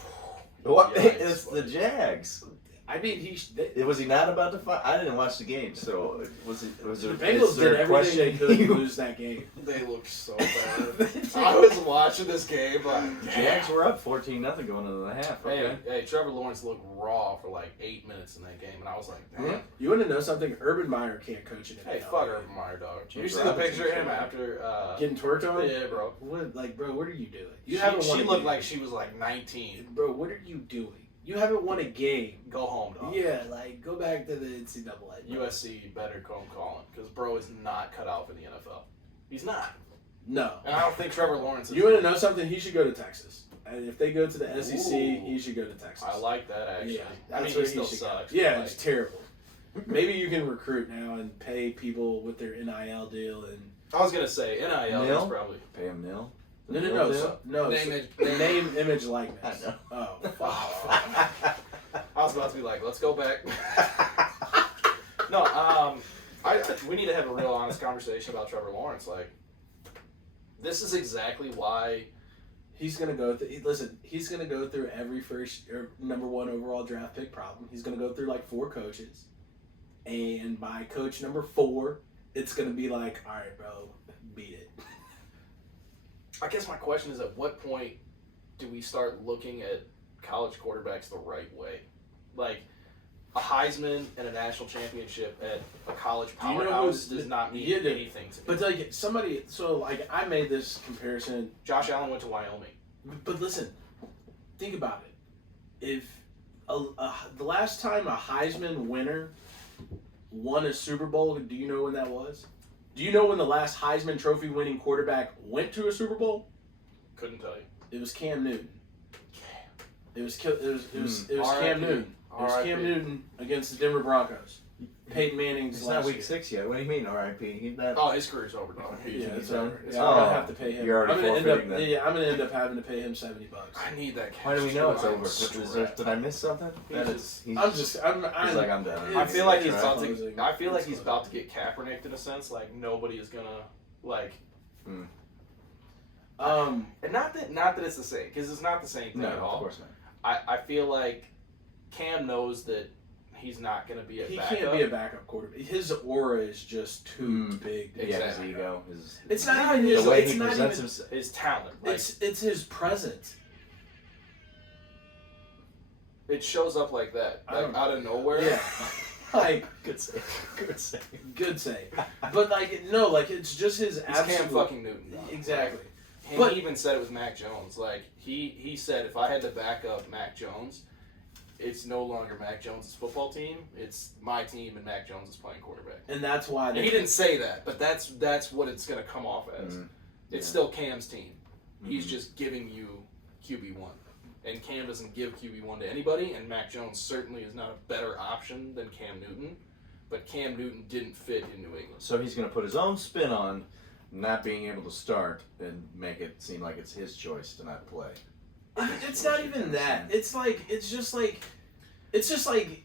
What? Yikes, It's the Jags. I mean, Was he not about to fight? I didn't watch the game, so was it? Was the there? Bengals did everything they could to lose that game. They looked so bad. I was watching this game, like, The Jags were up 14-0 going into the half. Okay. Hey, Trevor Lawrence looked raw for like 8 minutes in that game, and I was like, damn. You want to know something? Urban Meyer can't coach it. Hey, fuck Urban Meyer, dog. Did you see the Robinson picture of him after getting twerked on? Yeah, bro. Bro, what are you doing? She looked like she was like 19. Bro, what are you doing? You haven't won a game. Go home, dog. Yeah, like, go back to the NCAA. USC better come calling, because bro is not cut out for the NFL. He's not. No. And I don't think Trevor Lawrence is. You want to know something? He should go to Texas. And if they go to the SEC, he should go to Texas. I like that, actually. Yeah, I mean, where he still should go. sucks. Yeah, but, it's terrible. Maybe you can recruit now and pay people with their NIL deal and. I was gonna say NIL is probably. Pay him nil. No. Name, image, likeness. I know. Oh, fuck. I was about to be like, let's go back. No, we need to have a real honest conversation about Trevor Lawrence. Like, this is exactly why he's gonna go. He's gonna go through every first or number one overall draft pick problem. He's gonna go through like 4 coaches, and by coach number 4, it's gonna be like, all right, bro, beat it. I guess my question is, at what point do we start looking at college quarterbacks the right way? Like, a Heisman and a national championship at a college powerhouse does not mean anything to me. But like I made this comparison. Josh Allen went to Wyoming. But listen, think about it. If the last time a Heisman winner won a Super Bowl, do you know when that was? Do you know when the last Heisman Trophy winning quarterback went to a Super Bowl? Couldn't tell you. It was Cam Newton. It was Cam Newton. It was Cam Newton against the Denver Broncos. Peyton Manning's It's last not week year. 6 yet. What do you mean, R.I.P.? Oh, his career's over, dog. Yeah, it's over. I'm gonna have to pay him. You're already forfeiting that. Yeah, I'm gonna end up having to pay him $70. I need that cash. Why do we know it's too. over? Did I miss something? He's I'm like, I'm done. I feel like he's it's about to. closing. I feel like It's he's about to get Kaepernicked in a sense. Like, nobody is gonna like. And not that it's the same, because it's not the same thing No, at all. of course not. I feel like Cam knows that he's not going to be a backup. He can't be a backup quarterback. His aura is just too big. Yeah, Exactly. his ego. It's not even his. The way It's he not presents even. himself. His talent. Like, It's his presence. it shows up like that, like out of nowhere. Yeah. Like, Good save. Good save. good save. But like no, like it's just his He's absolute. Cam fucking Newton. Dog. Exactly. And But- he even said it with Mac Jones. Like, he said, if I had to back up Mac Jones, it's no longer Mac Jones' football team. It's my team, and Mac Jones is playing quarterback. And that's why. And he didn't say that, but that's what it's going to come off as. Mm-hmm. It's still Cam's team. He's just giving you QB1. And Cam doesn't give QB1 to anybody, and Mac Jones certainly is not a better option than Cam Newton. But Cam Newton didn't fit in New England. So he's going to put his own spin on not being able to start and make it seem like it's his choice to not play. It's not even that. It's just like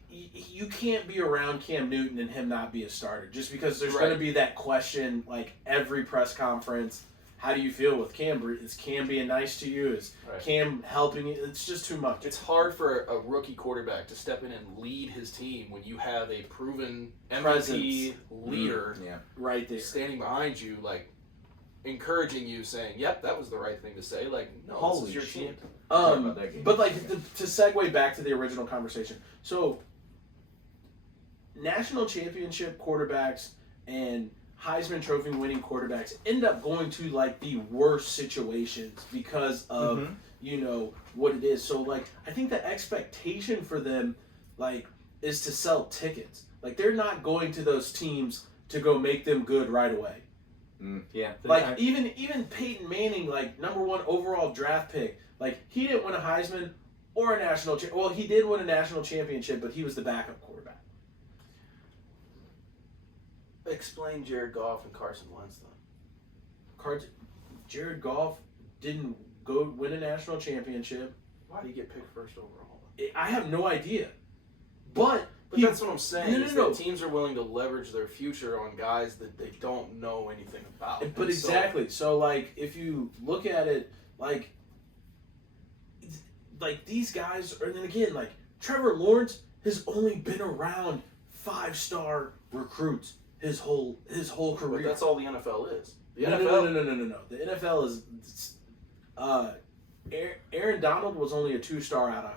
you can't be around Cam Newton and him not be a starter just because there's going to be that question like every press conference. How do you feel with Cam? Is Cam being nice to you? Is Cam helping you? It's just too much. It's hard for a rookie quarterback to step in and lead his team when you have a proven MVP leader right there standing behind you, like encouraging you, saying, "Yep, that was the right thing to say." Like, no, this is your team. But like to segue back to the original conversation. So, national championship quarterbacks and Heisman Trophy winning quarterbacks end up going to like the worst situations because of what it is. So like I think the expectation for them like is to sell tickets. Like they're not going to those teams to go make them good right away. Yeah. Like even Peyton Manning, like #1 overall draft pick, like he didn't win a Heisman or a national. Well, he did win a national championship, but he was the backup quarterback. Explain Jared Goff and Carson Wentz then. Jared Goff didn't go win a national championship. Why did he get picked first overall? I have no idea, but that's what I'm saying. No. That teams are willing to leverage their future on guys that they don't know anything about. But exactly. So like, if you look at it, like these guys, and then again, like Trevor Lawrence has only been around 5-star recruits his whole career. But that's all the NFL is. The No. NFL. The NFL is. Aaron Donald was only a 2-star out on.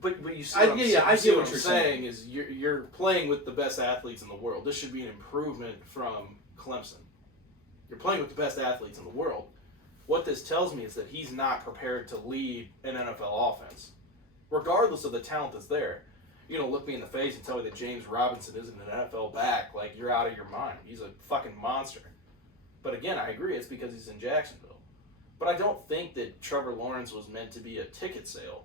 But you see what I see get what you're saying is you're playing with the best athletes in the world. This should be an improvement from Clemson. You're playing with the best athletes in the world. What this tells me is that he's not prepared to lead an NFL offense, regardless of the talent that's there. You know, look me in the face and tell me that James Robinson isn't an NFL back. Like, you're out of your mind. He's a fucking monster. But again, I agree. It's because he's in Jacksonville. But I don't think that Trevor Lawrence was meant to be a ticket sale.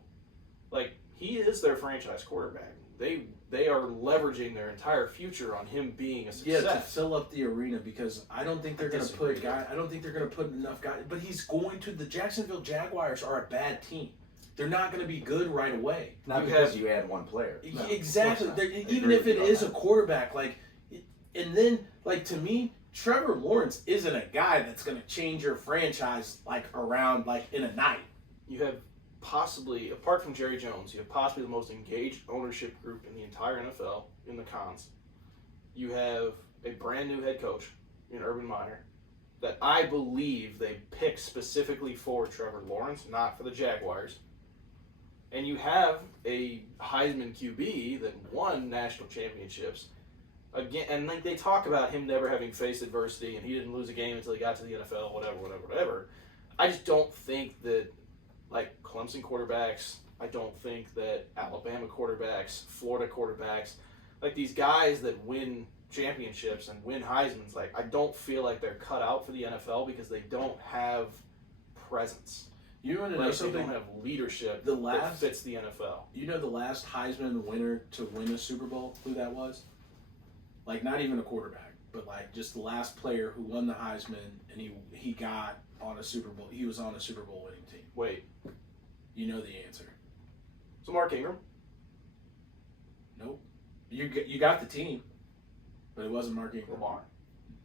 Like, he is their franchise quarterback. They are leveraging their entire future on him being a success. Yeah, to fill up the arena, because I don't think they're going to put I don't think they're going to put enough guys. But he's going to. The Jacksonville Jaguars are a bad team. They're not going to be good right away. Not because you add one player. No, exactly. Even if it is a quarterback, like, and then like to me, Trevor Lawrence isn't a guy that's going to change your franchise like around like in a night. You have possibly, apart from Jerry Jones, you have possibly the most engaged ownership group in the entire NFL in the Cons. You have a brand new head coach in Urban Meyer that I believe they picked specifically for Trevor Lawrence, not for the Jaguars. And you have a Heisman QB that won national championships. Again, and like they talk about him never having faced adversity and he didn't lose a game until he got to the NFL, whatever. I just don't think that, like, Clemson quarterbacks, I don't think that Alabama quarterbacks, Florida quarterbacks, like these guys that win championships and win Heismans, like, I don't feel like they're cut out for the NFL because they don't have presence. You want to know something? They don't have leadership that fits the NFL. You know the last Heisman winner to win a Super Bowl, who that was? Like, not even a quarterback, but like just the last player who won the Heisman, and he got on a Super Bowl. He was on a Super Bowl winning team. Wait. You know the answer. So Mark Ingram? Nope. You got the team, but it wasn't Mark Ingram. Lamar?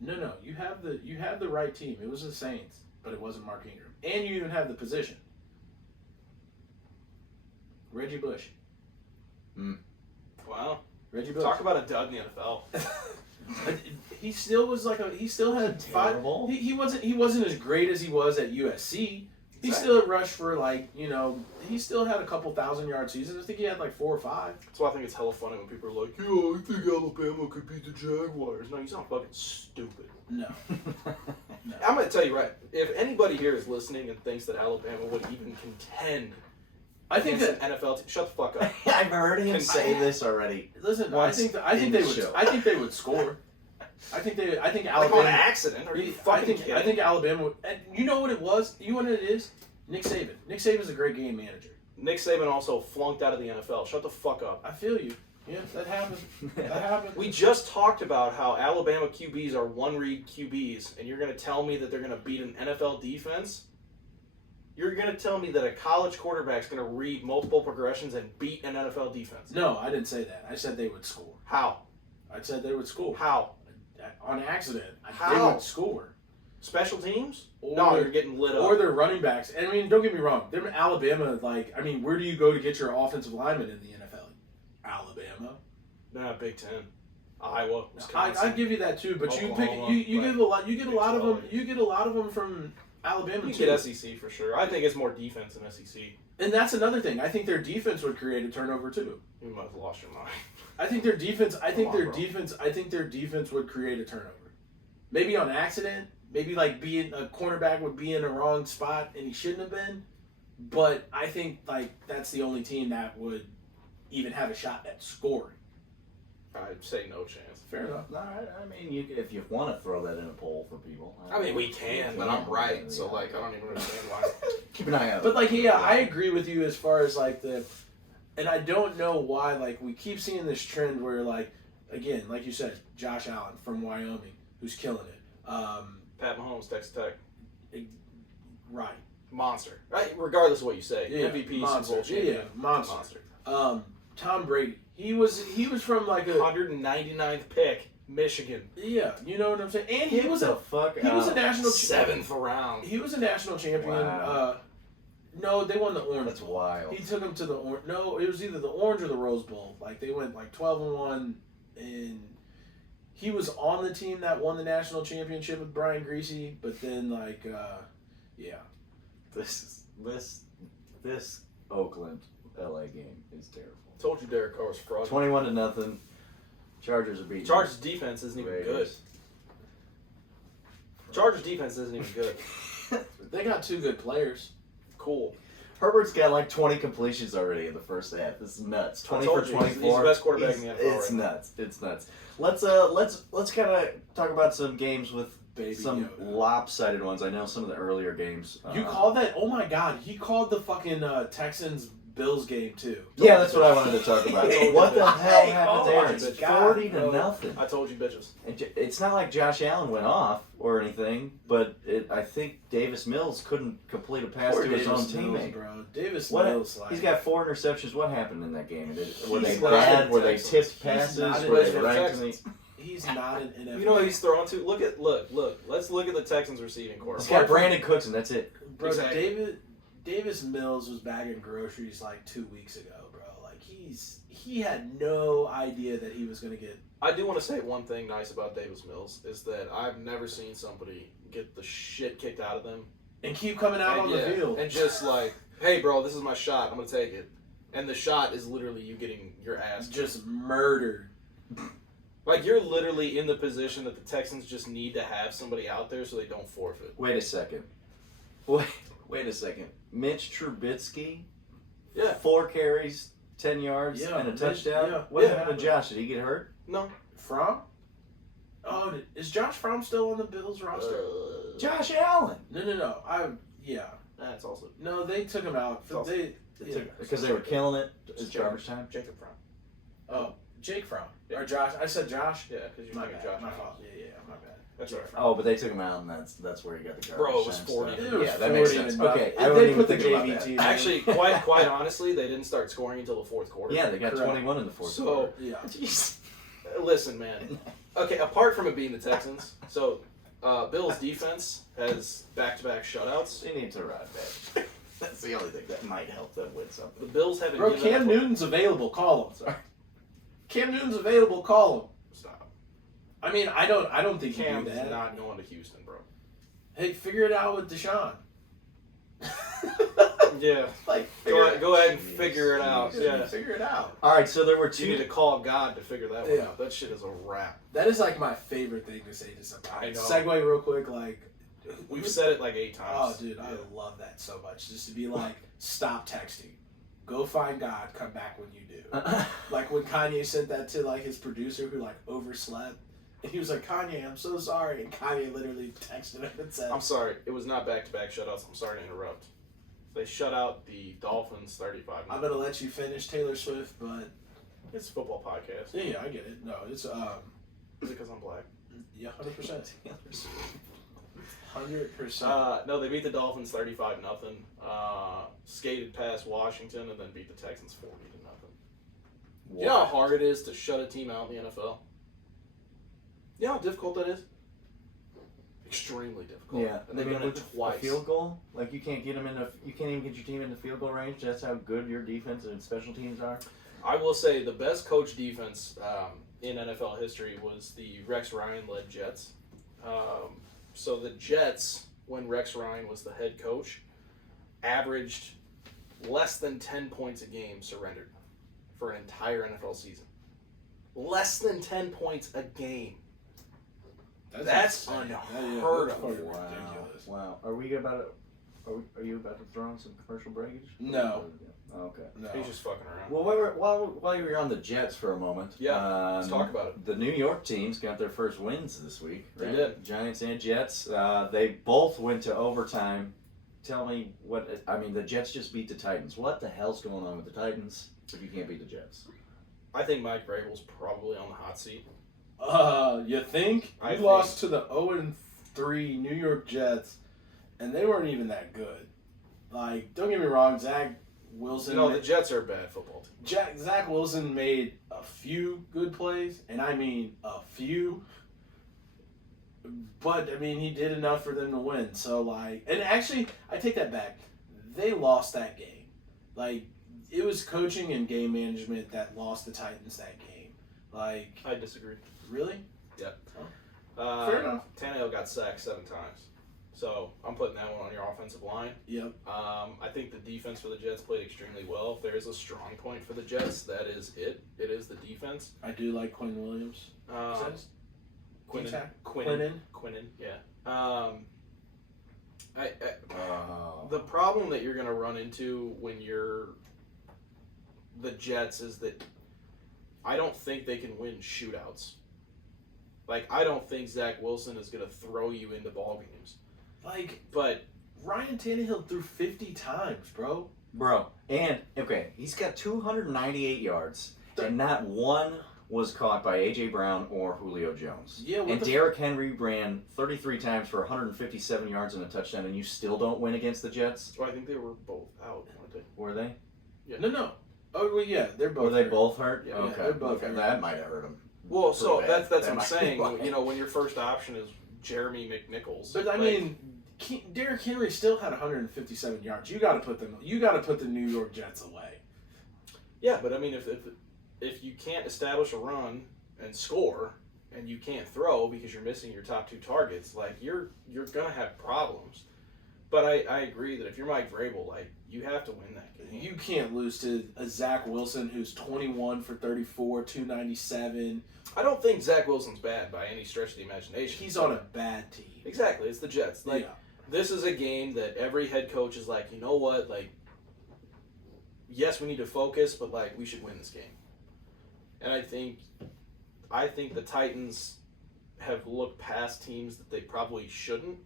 No. You have the right team. It was the Saints, but it wasn't Mark Ingram. And you even have the position. Reggie Bush. Wow. Reggie Bush. Talk about a dud in the NFL. He still was like he still had terrible. He wasn't as great as he was at USC. He still rushed for he still had a couple 1,000-yard seasons. I think he had like 4 or 5. That's why I think it's hella funny when people are like, "Yo, I think Alabama could beat the Jaguars." No, you sound fucking stupid. No. I'm gonna tell you right. If anybody here is listening and thinks that Alabama would even contend, I think that an NFL team, shut the fuck up. I've heard him say this already. Listen, I think they would score. I think Alabama. Like on accident? Are you fucking kidding? I think Alabama would. And you know what it was? You know what it is? Nick Saban. Nick Saban's a great game manager. Nick Saban also flunked out of the NFL. Shut the fuck up. I feel you. Yeah, that happened. We just talked about how Alabama QBs are one-read QBs, and you're going to tell me that they're going to beat an NFL defense? You're going to tell me that a college quarterback's going to read multiple progressions and beat an NFL defense? No, I didn't say that. I said they would score. How? I said they would score. How? On accident. How? They would score. Special teams? No, you're getting lit up. Or their running backs. And I mean, don't get me wrong. They're Alabama, where do you go to get your offensive linemen in the NFL? Alabama. Nah, Big Ten. Iowa, Wisconsin. I give you that too, but Oklahoma, you get a lot of them from Alabama you too. Get SEC for sure. I think it's more defense than SEC. And that's another thing. I think their defense would create a turnover too. You might have lost your mind. I think their defense would create a turnover. Maybe on accident. Maybe like being a cornerback would be in the wrong spot and he shouldn't have been. But I think like that's the only team that would even have a shot at scoring. I'd say no chance. Fair enough. All right. I mean, if you want to throw that in a poll for people. I mean, we can, but I'm right, so like I don't even understand why. Keep an eye out. But like, yeah, I agree with you as far as like and I don't know why like we keep seeing this trend where like, again, like you said, Josh Allen from Wyoming, who's killing it. Pat Mahomes, Texas Tech. Right. Monster. Right? Regardless of what you say. Yeah, MVP, monster. Super Bowl champion. Yeah, monster. Tom Brady. He was from like a 199th pick, Michigan. Yeah, you know what I'm saying? And he was a national 7th round. He was a national champion. Wow. No, they won the Orange That's Bowl. wild. He took him to the Orange. No, it was either the Orange or the Rose Bowl. Like they went like 12-1, and he was on the team that won the national championship with Brian Griese. But then like, yeah, this Oakland LA game is terrible. Told you Derek Carr was fraud. 21-0. Chargers are beating. Chargers defense isn't even good. Chargers defense isn't even good. They got two good players. Cool. Herbert's got like 20 completions already in the first half. This is nuts. 20 for 24. He's the best quarterback in the NFL. It's right nuts. It's nuts. Let's kind of talk about some games with some Yoda. lopsided ones. I know some of the earlier games. You called that? Oh my God! He called the fucking Texans Bills game too. Yeah, that's what I wanted to talk about. What the hell happened there? my It's God, 40-0. I told you bitches. It's not like Josh Allen went off or anything, but I think Davis Mills couldn't complete a pass to his own teammate. Bro. Davis What? Mills, like, He's got 4 interceptions. What happened in that game? Were they He's not bad? in Were they Texans. tipped He's passes? not in Were they Texans. ranked? he's not an NFL. You know what he's throwing to? Look. Let's look at the Texans receiving corps. He's got Brandon Cooks, and that's it. Bro, Exactly. Davis Mills was bagging groceries like 2 weeks ago, bro. Like he had no idea that he was gonna get. I do want to say one thing nice about Davis Mills is that I've never seen somebody get the shit kicked out of them And keep coming out on the field. and just like, hey, bro, this is my shot. I'm gonna take it. And the shot is literally you getting your ass just murdered. Like, you're literally in the position that the Texans just need to have somebody out there so they don't forfeit. Wait a second. Wait a second. Mitch Trubisky, 4 carries, 10 yards, and a touchdown. Yeah. What happened to Josh? Did he get hurt? No. Fromm? Oh, is Josh Fromm still on the Bills roster? Josh Allen. No. That's also No, they took him out. Because they were killing it. It's garbage time. Jacob Fromm. Oh, Jake Fromm. Yeah. Or Josh. I said Josh. Yeah, because you're My thinking bad. Josh. My Allen. fault. Yeah, my bad. That's Jake right. Fromm. Oh, but they took him out, and that's where he got the garbage Bro, it was time 40. stuff. It was Yeah, that makes 40 sense. and Okay, nothing. I If wouldn't they even put the think about JV that. team. Actually, quite honestly, they didn't start scoring until the fourth quarter. Yeah, they got Correct. 21 in the fourth So- quarter. Yeah. Jeez. Listen, man. Okay, apart from it being the Texans, so Bills defense has back-to-back shutouts. They need to ride back. That's the only thing that might help them win The something. Bills haven't Bro, given Cam up Newton's available. Call him. Sorry. Cam Newton's available. Call him. Stop. I mean, I don't think Cam you do is that. not going to Houston, bro. Hey, figure it out with Deshaun. Yeah. Like, Go ahead and figure it out. Yeah. Figure it out. All right, so there were You need to 2. call God to figure that one Yeah. out. That shit is a wrap. That is like my favorite thing to say to somebody. I know. Segue real quick, like. We've said it like 8 Oh, times. dude, I love that so much. Just to be like, stop texting. Go find God. Come back when you do. Like when Kanye sent that to like his producer who like overslept. And he was like, Kanye, I'm so sorry. And Kanye literally texted him and said, I'm sorry. It was not back-to-back shutouts. I'm sorry to interrupt. They shut out the Dolphins 35. I'm going to let you finish Taylor Swift, but. It's a football podcast. Yeah, I get it. No, it's, Is it because I'm black? yeah, 100%. 100%. No, they beat the Dolphins 35-0. Skated past Washington and then beat the Texans 40-0. You know how hard it is to shut a team out in the NFL? You know how difficult that is? Extremely difficult. Yeah, And they've done it with twice. a field goal, like you can't even get your team into field goal range. That's how good your defense and special teams are. I will say the best coach defense in NFL history was the Rex Ryan-led Jets. So the Jets, when Rex Ryan was the head coach, averaged less than 10 points a game surrendered for an entire NFL season. Less than 10 points a game. That's insane. unheard of. Fucking Wow. ridiculous. Wow. Are we about Are you about to throw in some commercial breakage? No. Oh, okay. No. He's just fucking around. Well, while you were on the Jets for a moment, let's talk about it. The New York teams got their first wins this week. Right? They did. Giants and Jets. They both went to overtime. Tell me what I mean. The Jets just beat the Titans. What the hell's going on with the Titans if you can't beat the Jets? I think Mike Vrabel's probably on the hot seat. You think? I think- lost to the 0-3 New York Jets, and they weren't even that good. Like, don't get me wrong, Zach Wilson. No, the Jets are a bad football team. Zach Wilson made a few good plays, and I mean a few. But, I mean, he did enough for them to win. So, like, and actually, I take that back. They lost that game. Like, it was coaching and game management that lost the Titans that game. Like, I disagree. really? Yep. Fair enough. Tannehill got sacked 7 times. So I'm putting that one on your offensive line. Yep. I think the defense for the Jets played extremely well. If there is a strong point for the Jets, that is it. It is the defense. I do like Quinn Williams. Quinnen, yeah. The problem that you're going to run into when you're the Jets is that I don't think they can win shootouts. Like, I don't think Zach Wilson is going to throw you into ball games. Like, But Ryan Tannehill threw 50 times, bro. And okay, he's got 298 yards, and not one was caught by A.J. Brown or Julio Jones. Yeah, and Derrick Henry ran 33 times for 157 yards and a touchdown, and you still don't win against the Jets? I think they were both out, weren't they? Were they? Yeah. No. Oh, well, yeah, they're both Were they hurt. both hurt? Yeah, okay. they're both hurt. That might have hurt them. Well, so Pretty bad. that's That what I'm might saying. be why. You know, when your first option is Jeremy McNichols. But, I mean, Derrick Henry still had 157 yards. You got to put the New York Jets away. Yeah, but I mean, if you can't establish a run and score, and you can't throw because you're missing your top 2 targets, like you're gonna have problems. But I agree that if you're Mike Vrabel, like you have to win that game. You can't lose to a Zach Wilson who's 21 for 34, 297. I don't think Zach Wilson's bad by any stretch of the imagination. He's on a bad team. Exactly, it's the Jets. Like Yeah. this is a game that every head coach is like, you know what, like yes, we need to focus, but like we should win this game. And I think the Titans have looked past teams that they probably shouldn't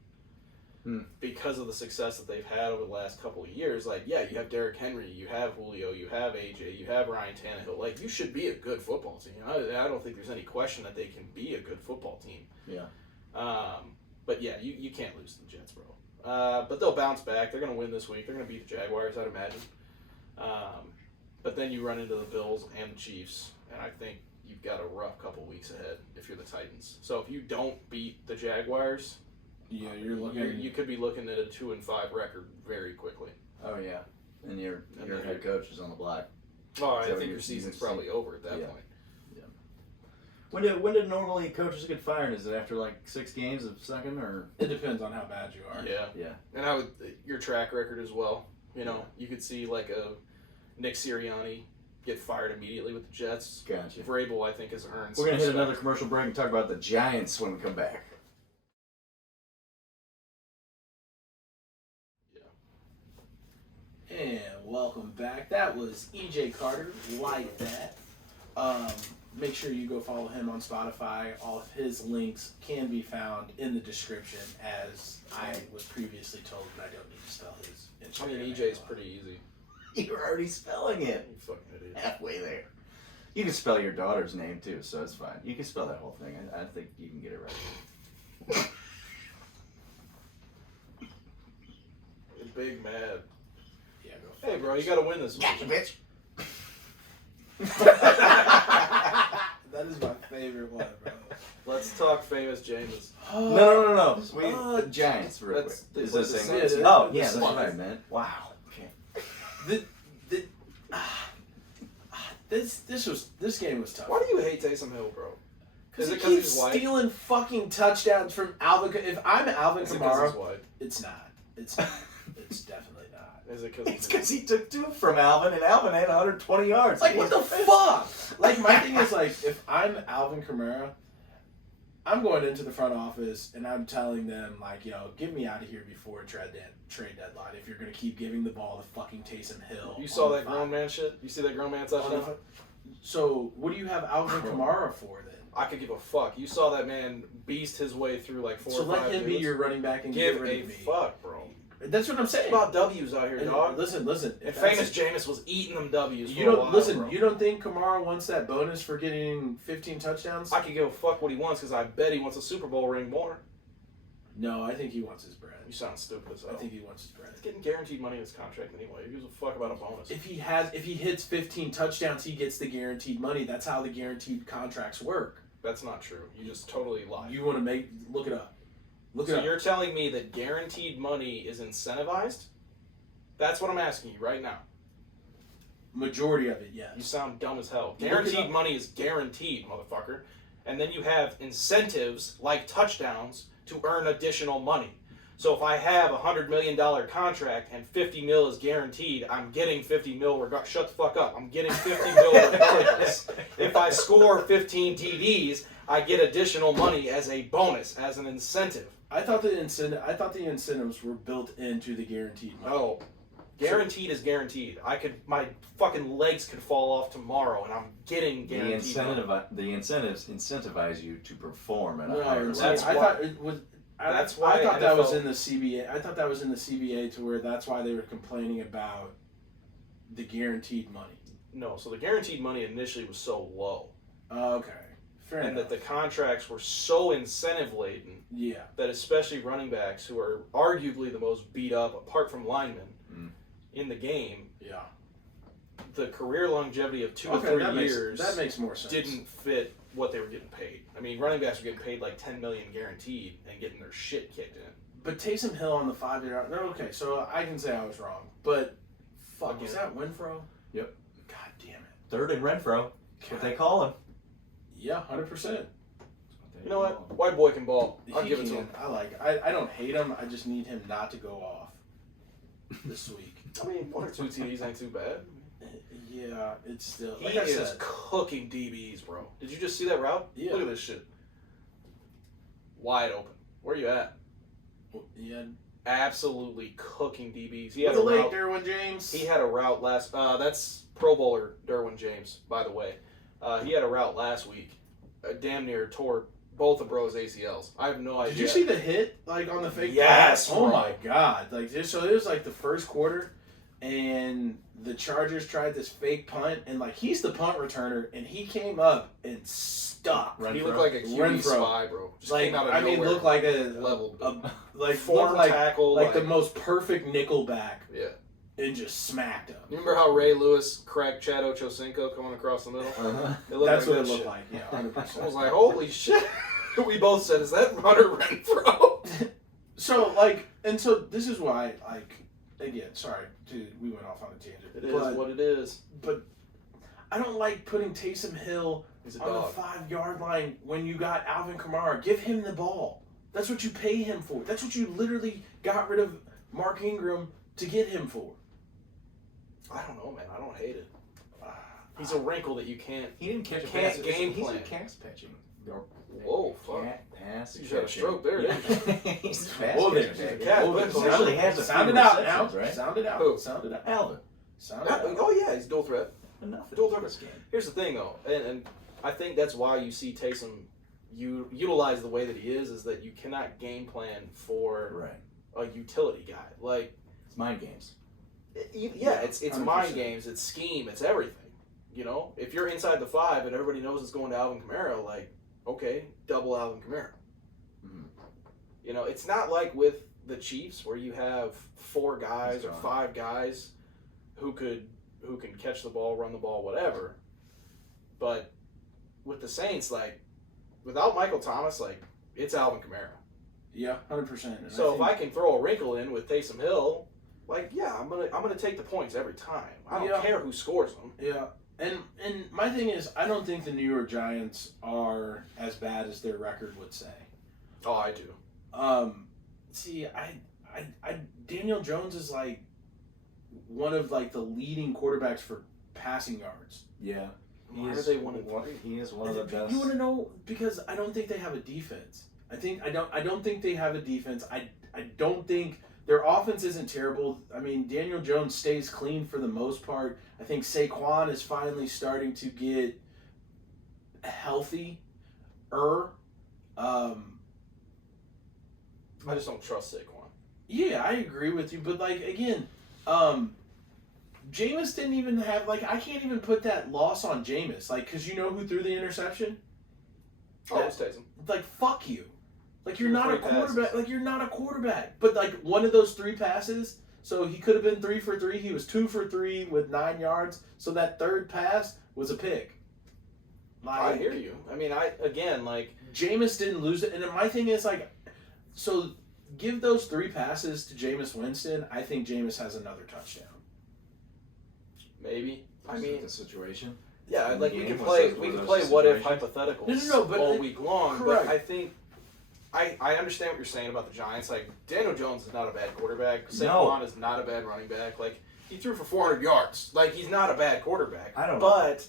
because of the success that they've had over the last couple of years. Like, yeah, you have Derrick Henry, you have Julio, you have AJ, you have Ryan Tannehill. Like, you should be a good football team. I don't think there's any question that they can be a good football team. Yeah. But yeah, you can't lose to the Jets, bro. But they'll bounce back. They're going to win this week. They're going to beat the Jaguars, I'd imagine. But then you run into the Bills and the Chiefs, and I think you've got a rough couple weeks ahead if you're the Titans. So if you don't beat the Jaguars, Yeah, you could be looking at a 2-5 record very quickly. Oh yeah. And your head coach is on the block. Oh, I So think you're your season's seeing- probably over at that Yeah. point. When did normally coaches get fired? Is it after like 6 games of sucking, or? It depends on how bad you are. Yeah. Yeah. And your track record as well. You know, you could see like a Nick Sirianni get fired immediately with the Jets. Gotcha. Vrabel, I think, has earned. We're gonna hit some another respect. commercial break and talk about the Giants when we come back. And welcome back. That was EJ Carter, like that. Make sure you go follow him on Spotify. All of his links can be found in the description, as I was previously told that I don't need to spell his I Instagram. mean, EJ's pretty easy. You're already spelling it. You fucking idiot. Halfway there. You can spell your daughter's name too, so it's fine. You can spell that whole thing. I think you can get it right. You're big mad. Yeah, go Hey, bro, you got to win this week. Gotcha, bitch. That is my favorite one, bro. Let's talk famous Jameis. No. The Giants, real That's- quick. Is they this played the thing? Saints. Oh, The yeah, that's Saints. what I meant. Wow. Okay. This game was tough. Why do you hate Taysom Hill, bro? Because Is he it 'cause he's keeps white? stealing fucking touchdowns from Alvin. If I'm Alvin Is it 'cause he's Kamara, white? it's not. It's not. It's definitely not. Is it because It's because he took 2 from Alvin, and Alvin had 120 yards. Like, what the fuck? Like, my thing is, like, if I'm Alvin Kamara, I'm going into the front office and I'm telling them, like, yo, get me out of here before trade deadline if you're going to keep giving the ball to fucking Taysom Hill. You saw that grown man shit? You see that grown man touchdown? So, what do you have Alvin Kamara for then? I could give a fuck. You saw that man beast his way through like 4 or 5 So let him be your running back and give get rid a of me. fuck, bro. That's what I'm saying. It's about W's out here, And dog. Listen. And famous Jameis was eating them W's for You don't a while, listen. bro. You don't think Kamara wants that bonus for getting 15 touchdowns? I could give a fuck what he wants because I bet he wants a Super Bowl ring more. No, I think he wants his bread. You sound stupid as hell. I think he wants his bread. He's getting guaranteed money in his contract anyway. He gives a fuck about a bonus. If he hits 15 touchdowns, he gets the guaranteed money. That's how the guaranteed contracts work. That's not true. You just totally lied. You want to look it up. So you're telling me that guaranteed money is incentivized? That's what I'm asking you right now. Majority of it, yes. You sound dumb as hell. Guaranteed money is guaranteed, motherfucker. And then you have incentives like touchdowns to earn additional money. So if I have a $100 million contract and 50 mil is guaranteed, I'm getting 50 mil shut the fuck up. I'm getting 50 mil regardless. If I score 15 TDs, I get additional money as a bonus, as an incentive. I thought the incentives were built into the guaranteed money. No. Guaranteed is guaranteed. My fucking legs could fall off tomorrow, and I'm getting guaranteed. The incentives incentivize you to perform at a No, higher level. I thought it was. That's why I thought NFL that was in the CBA. I thought that was in the CBA to where that's why they were complaining about the guaranteed money. No, so the guaranteed money initially was so low. Okay, fair and enough. that the contracts were so incentive laden. Yeah. That especially running backs, who are arguably the most beat up, apart from linemen, in the game. Yeah. The career longevity of 2 to 3 years. That makes more sense. Didn't fit what they were getting paid. I mean, running backs were getting paid like $10 million guaranteed and getting their shit kicked in. But Taysom Hill on the 5-year. No, okay, so I can say I was wrong. But fuck, was that Winfro? Yep. God damn it. Third and Renfro. That's what they call him. Yeah, 100%. You know what? White boy can ball. I'll give it to him. I don't hate him. I just need him not to go off this week. I mean, 1 or 2 TDs ain't too bad. Yeah, it's still. He is cooking DBs, bro. Did you just see that route? Yeah. Look at this shit. Wide open. Where you at? Yeah. Absolutely cooking DBs. He had a route. Derwin James. He had a route last. That's Pro Bowler Derwin James, by the way. He had a route last week. Damn near tore both of bro's ACLs. I have no idea. Did you see the hit on the fake? Yes. Oh my god! So it was the first quarter, and the Chargers tried this fake punt, and he's the punt returner, and he came up and stuck. He looked like a QB spy, bro. Just came out of nowhere. Looked like level, form tackle, the most perfect nickelback. Yeah. And just smacked him. You remember how Ray Lewis cracked Chad Ochocinco coming across the middle? Uh-huh. That's what it looked like. Yeah, 100%. I was like, holy shit. We both said, is that Hunter Renfro? So this is why, again, sorry, we went off on a tangent. It is what it is. But I don't like putting Taysom Hill on dog. the 5-yard line when you got Alvin Kamara. Give him the ball. That's what you pay him for. That's what you literally got rid of Mark Ingram to get him for. I don't know, man. I don't hate it. He's a wrinkle that you can't. He didn't catch a can't pass. game He's plan. a pass catching. Whoa, fuck. Pass. You had a stroke there. Yeah. He's fast. Whoa there. Actually has a Sound few it out now. receptions, right? Sound it out. Who? Sound it out. Alvin. Sound it out. Oh, yeah. He's dual threat. Enough. Dual threat. Here's the thing, though. And I think that's why you see Taysom utilize the way that he is that you cannot game plan for a utility guy. It's mind games. It's 100%. mind games, it's scheme, it's everything. You know, if you're inside the 5 and everybody knows it's going to Alvin Kamara, okay, double Alvin Kamara. Mm-hmm. You know, it's not like with the Chiefs where you have 4 guys or 5 guys who can catch the ball, run the ball, whatever. But with the Saints, without Michael Thomas, it's Alvin Kamara. Yeah, 100%. So if I can throw a wrinkle in with Taysom Hill, I'm gonna take the points every time. I don't care who scores them. Yeah, and my thing is, I don't think the New York Giants are as bad as their record would say. Oh, I do. See, Daniel Jones is one of the leading quarterbacks for passing yards. Yeah. Why are they 1-3? He is one of the best. You want to know? Because I don't think they have a defense. I don't think they have a defense. I don't think their offense isn't terrible. I mean, Daniel Jones stays clean for the most part. I think Saquon is finally starting to get healthy. I just don't trust Saquon. Yeah, I agree with you, but like again, Jameis didn't even have I can't even put that loss on Jameis, because you know who threw the interception? Oh, it was Taysom. Like fuck you, you're not a quarterback. You're not a quarterback. But one of those 3 passes, so he could have been 3 for 3. He was 2 for 3 with 9 yards. So that third pass was a pick. I hear you. I mean, Jameis didn't lose it, and then my thing is so give those 3 passes to Jameis Winston. I think Jameis has another touchdown. Maybe. I Is mean, that the situation. yeah, We can can play what if situations. hypotheticals No, but all week long. correct. But I think I understand what you're saying about the Giants. Daniel Jones is not a bad quarterback. Saquon is not a bad running back. He threw for 400 yards. He's not a bad quarterback. I don't know. But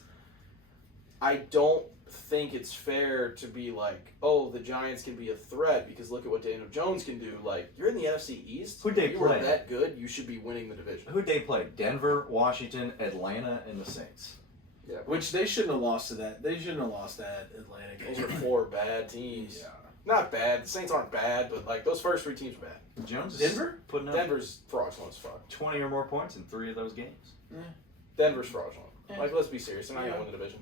I don't think it's fair to be oh, the Giants can be a threat because look at what Daniel Jones can do. You're in the NFC East. Who'd they if you play? were that good, you should be winning the division. Who'd they play? Denver, Washington, Atlanta, and the Saints. Yeah, Which they shouldn't have lost to that. They shouldn't have lost that Atlanta game. those are 4 bad teams. Yeah. Not bad. The Saints aren't bad, but those first 3 teams are bad. Jones is Denver? putting up Denver's fraudulent as fuck. 20 or more points in 3 of those games. Denver's fraudulent. Yeah. Let's be serious. They're not going to win the division.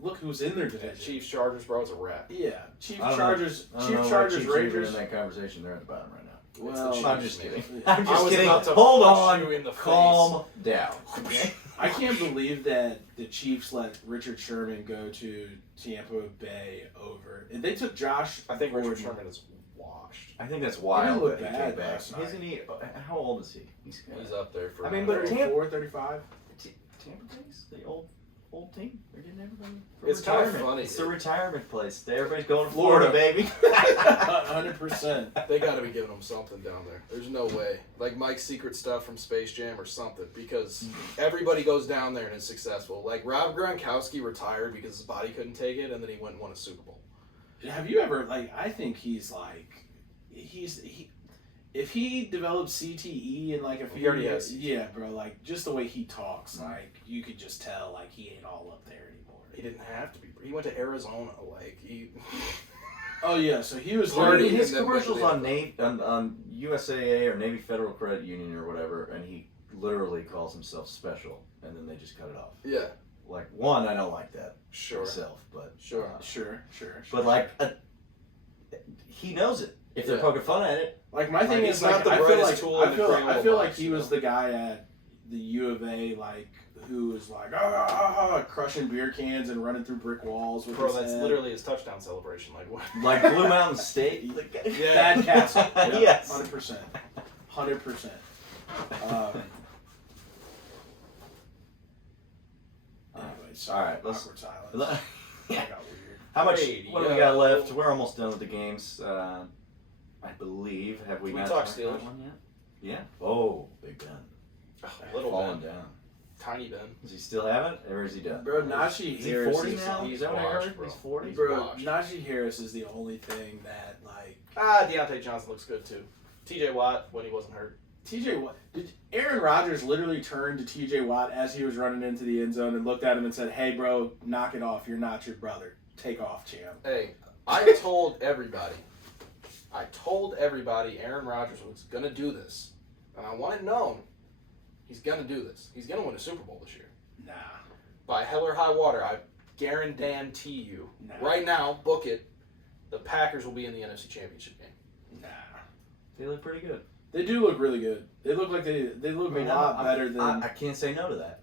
Look who's in their division. Chiefs, Chargers, bro, it's a wrap. Yeah. Chiefs, I don't Chargers, know. I don't Chiefs, know why Chargers, Chiefs are even Rangers. in that conversation, they're at the bottom right now. Well, I'm just kidding. Yeah. I'm I just was kidding. about to Hold punch on. you in the Calm down. Okay. I can't believe that the Chiefs let Richard Sherman go to Tampa Bay over. And they took Josh. I think Richard Gordon. Sherman is washed. I think that's He wild looked that he bad came back. last night. Isn't he? How old is he? He's up there for. I mean, but 34, 35. Tampa Bay's the old team. They're getting everybody. It's kind of retirement. funny. It's the retirement place. Everybody's going to Florida, baby. 100%. They got to be giving them something down there. There's no way. Mike's secret stuff from Space Jam or something, because everybody goes down there and is successful. Rob Gronkowski retired because his body couldn't take it, and then he went and won a Super Bowl. Have you ever I think he's if he develops CTE and a few He already years, has CTE. yeah, bro, just the way he talks, you could just tell he ain't all up there anymore. He didn't have to be. He went to Arizona. Oh yeah, so he was Party. literally His and then commercials went to on USAA or Navy Federal Credit Union or whatever, and he literally calls himself special, and then they just cut it off. Yeah. One, I don't like that Sure. myself, but Sure. Sure. but he knows it. If they're Yeah. poking fun at it, My thing he's is not the I feel brightest tool in the Crayola I feel box, he was the guy at the U of A who was crushing beer cans and running through brick walls with Bro, his that's head. literally his touchdown celebration. What? like Blue Mountain State. Yeah. Bad Castle. Yes. 100%. 100%. Anyways, All right, let's- awkward silence. Let- That got weird. How much? Radio. What do we got left? We're almost done with the games. I believe. Have we? Can we not talk talked about Steelers? one yet? Yeah. Oh, Big Ben. Little Falling Ben. down. Tiny Ben. Does he still have it, or is he done? Bro, Najee Is he Harris 40 is now? he's Is that what I washed, heard? bro. He's 40. Bro, washed. Najee Harris is the only thing that Deontay Johnson looks good too. T.J. Watt when he wasn't hurt. TJ Watt. Did Aaron Rodgers literally turned to TJ Watt as he was running into the end zone and looked at him and said, "Hey, bro, knock it off. You're not your brother. Take off, champ." Hey, I told everybody Aaron Rodgers was gonna do this, and I want it known. He's gonna do this. He's gonna win a Super Bowl this year. Nah. By hell or high water, I guarantee you. Nah. Right now, book it. The Packers will be in the NFC Championship game. Nah. They look pretty good. They do look really good. They look like they look a lot better than. I can't say no to that.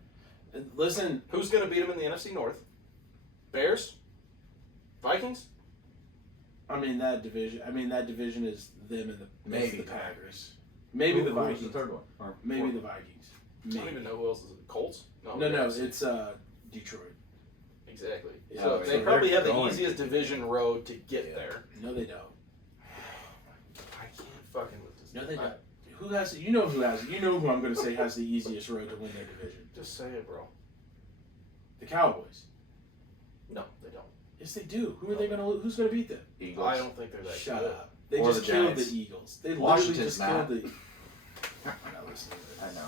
Listen, Who's gonna beat them in the NFC North? Bears? Vikings? that division is them and the Maybe the Packers. Maybe the Who was Vikings. the third one. Or Maybe fourth the one? Vikings. I don't even know who else is it. Colts? No, NFC. it's Detroit. Exactly. Yeah, So so they probably they're have the going easiest to- division road to get Yeah. there. No, they don't. I can't fucking with this. No, they don't. Who has? You know who has? You know who I'm going to say has the easiest road to win their division? Just say it, bro. The Cowboys. No, they don't. Yes, they do. Who are they going to? Who's going to beat them? Eagles. I don't think they're that Shut good. up. They Or just the killed Giants. the Eagles. They literally Washington's just not. killed the. I'm not listening to I this. know.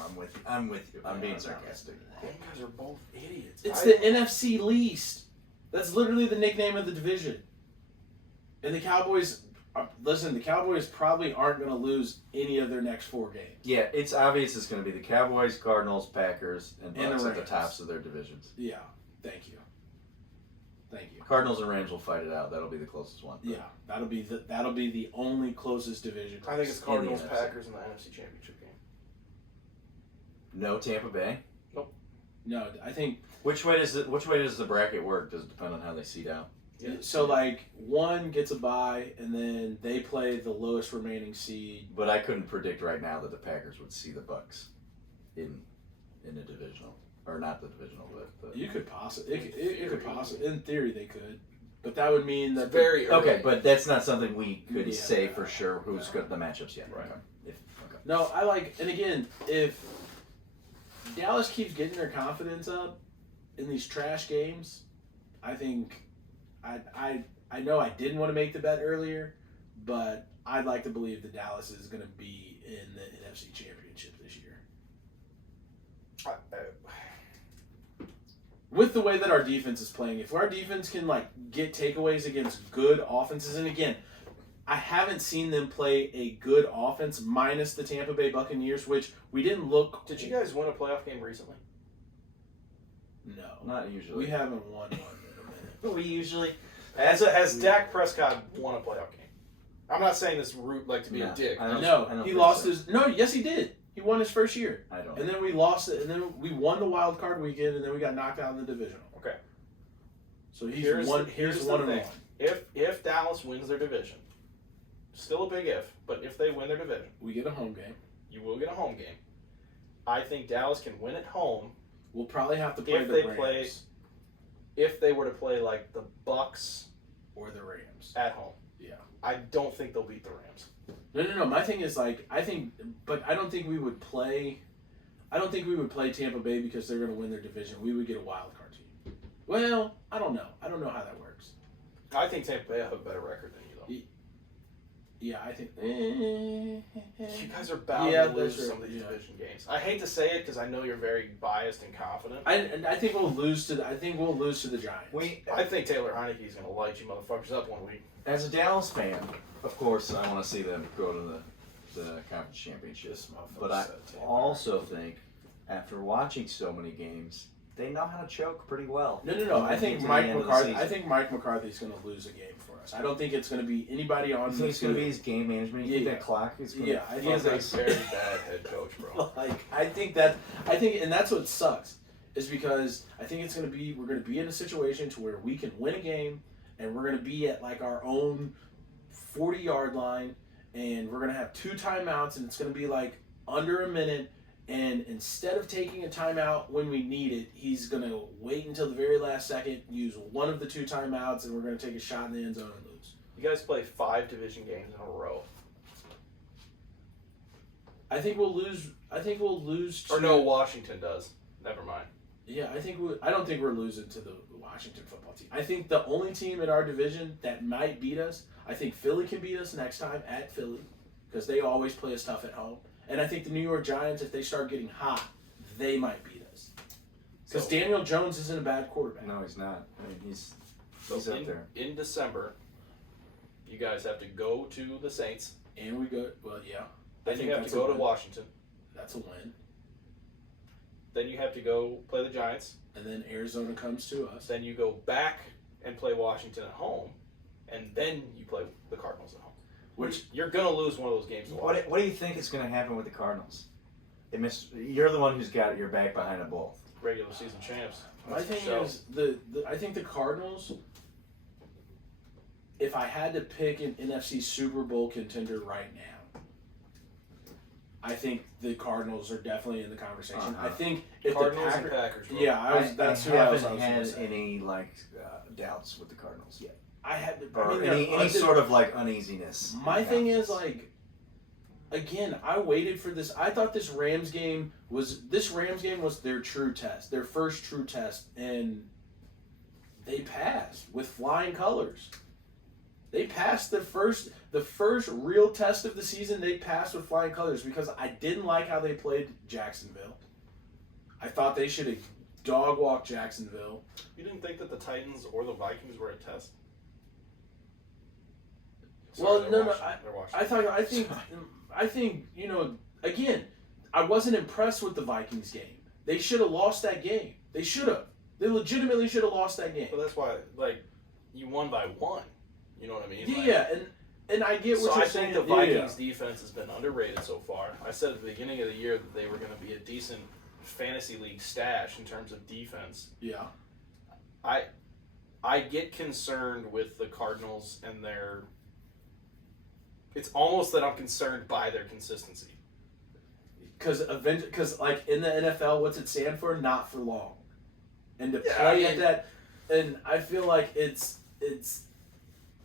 I'm with you. I'm being sarcastic. You guys are both idiots. It's the NFC least. That's literally the nickname of the division. And the Cowboys, listen, the Cowboys probably aren't going to lose any of their next 4 games. Yeah, it's obvious it's going to be the Cowboys, Cardinals, Packers, and And the Bucks at the Rams. tops of their divisions. Yeah, thank you. Thank you. Cardinals and Rams will fight it out. That'll be the closest one. Yeah, that'll be the only closest division. I think it's In Cardinals, the NFC. Packers in the NFC Championship game. No Tampa Bay. No, I think Which way does the bracket work? Does it depend on how they seed out? Yeah. so. Like one gets a bye, and then they play the lowest remaining seed. But I couldn't predict right now that the Packers would see the Bucks in a divisional, or not the divisional, but You could possibly, it could possibly, in theory, they could, but that would mean that It's very early. okay. But that's not something we could Yeah. say for sure who's good the matchups yet. Right. Okay. No, I like, and again, if Dallas keeps getting their confidence up in these trash games, I think I know I didn't want to make the bet earlier, but I'd like to believe that Dallas is going to be in the NFC Championship this year. With the way that our defense is playing, if our defense can like get takeaways against good offenses, and again, I haven't seen them play a good offense minus the Tampa Bay Buccaneers, which we didn't look. Did you guys win a playoff game recently? No, Not usually. we haven't won one in a minute. We usually. Has Dak Prescott won a playoff game? I'm not saying this route like to be No, a dick. I don't- No, I don't he think lost so. his. No, yes, he did. He won his first year, I don't. and then we lost it, and then we won the wild card weekend, and then we got knocked out in the divisional. Okay. So he's Here's one. the Here's one and thing. one. If Dallas wins their division, still a big if, but if they win their division, We get a home game. you will get a home game. I think Dallas can win at home We'll probably have to play If the they Rams play- if they were to play like the Bucks or the Rams. at home. Yeah. I don't think they'll beat the Rams. No. My thing is like I think, but I don't think we would play. I don't think we would play Tampa Bay because they're going to win their division. We would get a wild card team. Well, I don't know. I don't know how that works. I think Tampa Bay have a better record than you though. Yeah, I think. You guys are bound Yeah, to lose that's some right, of these yeah. division games. I hate to say it because I know you're very biased and confident. I think we'll lose to. I think we'll lose to the Giants. I think Taylor Heineke's going to light you motherfuckers up one week. As a Dallas fan, of course, I want to see them go to the conference championship. This motherfucker But I said Taylor. also think, after watching so many games, they know how to choke pretty well. No. I think Into the Mike end of the McCarthy. season. I think Mike McCarthy's going to lose a game for us. I don't think it's going to be anybody on. You think it's going to be his game management? You think Yeah. that clock is going to Yeah, I think He's a that's very bad head coach, bro. like I think, and that's what sucks, is because I think it's gonna be we're gonna be in a situation to where we can win a game, and we're gonna be at like our own 40-yard line, and we're gonna have 2 timeouts, and it's gonna be like under a minute, and instead of taking a timeout when we need it, he's gonna wait until the very last second, use one of the 2 timeouts, and we're gonna take a shot in the end zone and lose. You guys play 5 division games in a row. I think we'll lose. To, Or no, Washington does. Never mind. Yeah, I don't think we're losing to the Washington football team. I think the only team in our division that might beat us, I think Philly can beat us next time at Philly, because they always play us tough at home. And I think the New York Giants, if they start getting hot, they might beat us. Because So- Daniel Jones isn't a bad quarterback. No, he's not. I mean, he's So up there. in December, you guys have to go to the Saints. And we go, well, yeah, Then think you have that's to go a to win. Washington. that's a win. Then you have to go play the Giants. And then Arizona comes to us. Then you go back and play Washington at home. And then you play the Cardinals at home. Which, You're going to lose one of those games to Washington. What do you think is going to happen with the Cardinals? You're the one who's got your back behind a both. Regular season champs. my That's for thing show. is, I think the Cardinals, if I had to pick an NFC Super Bowl contender right now, I think the Cardinals are definitely in the conversation. Uh-huh. I think if Cardinals the and Packers. Bro. yeah, that's who I was haven't gonna had say. any doubts with the Cardinals yet, I had to, or I mean, any they're- sort of uneasiness. My thing is again, I waited for this. I thought this Rams game was their true test, their first true test, and they passed with flying colors. They passed the first real test of the season. They passed with flying colors because I didn't like how they played Jacksonville. I thought they should have dog walked Jacksonville. You didn't think that the Titans or the Vikings were a test? Well, Sorry, no. I think again, I wasn't impressed with the Vikings game. They should have lost that game. They should have. They legitimately should have lost that game. But that's why, you won by 1. You know what I mean? Yeah, and I get what you're saying. So I think the Vikings defense has been underrated so far. I said at the beginning of the year that they were going to be a decent fantasy league stash in terms of defense. Yeah. I get concerned with the Cardinals and their... It's almost that I'm concerned by their consistency. Because like in the NFL, what's it stand for? Not for long. And to play at that, and I feel like it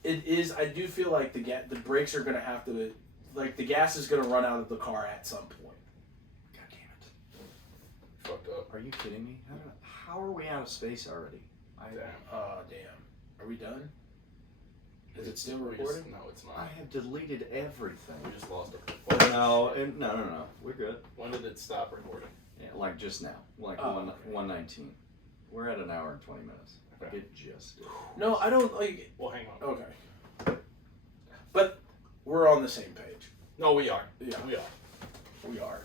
is. I do feel like the brakes are gonna have to, like the gas is gonna run out of the car at some point. God damn it! Fucked up. Are you kidding me? How are we out of space already? Damn. Are we done? Is it still recording? No, it's not. I have deleted everything. We just lost it. No. We're good. When did it stop recording? Yeah, like just now. Like 1:19. We're at an hour and 20 minutes. Okay. It just did. No, I don't like. Well, hang on. Okay. But we're on the same page. No, we are. Yeah. We are.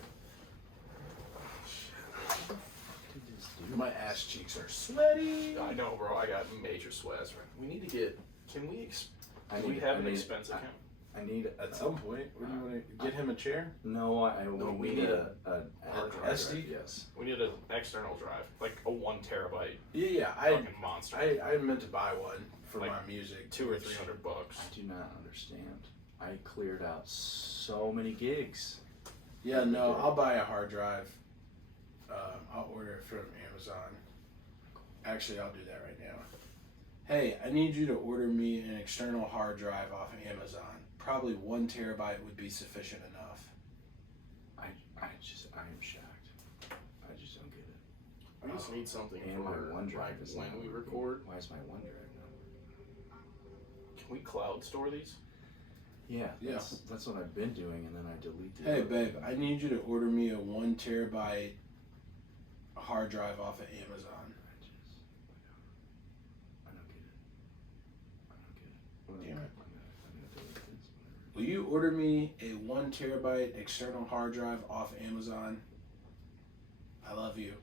My ass cheeks are sweaty. I know, bro. I got major sweats. We need to get... Can we... Do we have an expense account? I need at some point. What do you want to get him a chair? No, we need a hard drive. SD. Yes. We need an external drive, like a 1 terabyte. Yeah, fucking monster. I meant to buy one for like my music. $200 or $300. I do not understand. I cleared out so many gigs. Yeah, no, I'll buy a hard drive. I'll order it from Amazon. Actually, I'll do that right now. Hey, I need you to order me an external hard drive off of Amazon. Probably 1 terabyte would be sufficient enough. I am shocked. I just don't get it. I just need something and for my OneDrive is when not we working. record. Why is my OneDrive not working? Can we cloud store these? Yeah. That's what I've been doing, and then I deleted. Hey, babe, I need you to order me a 1 terabyte hard drive off of Amazon. I don't get it. Damn it. I'm gonna delete this. Will you order me a 1 terabyte external hard drive off Amazon? I love you.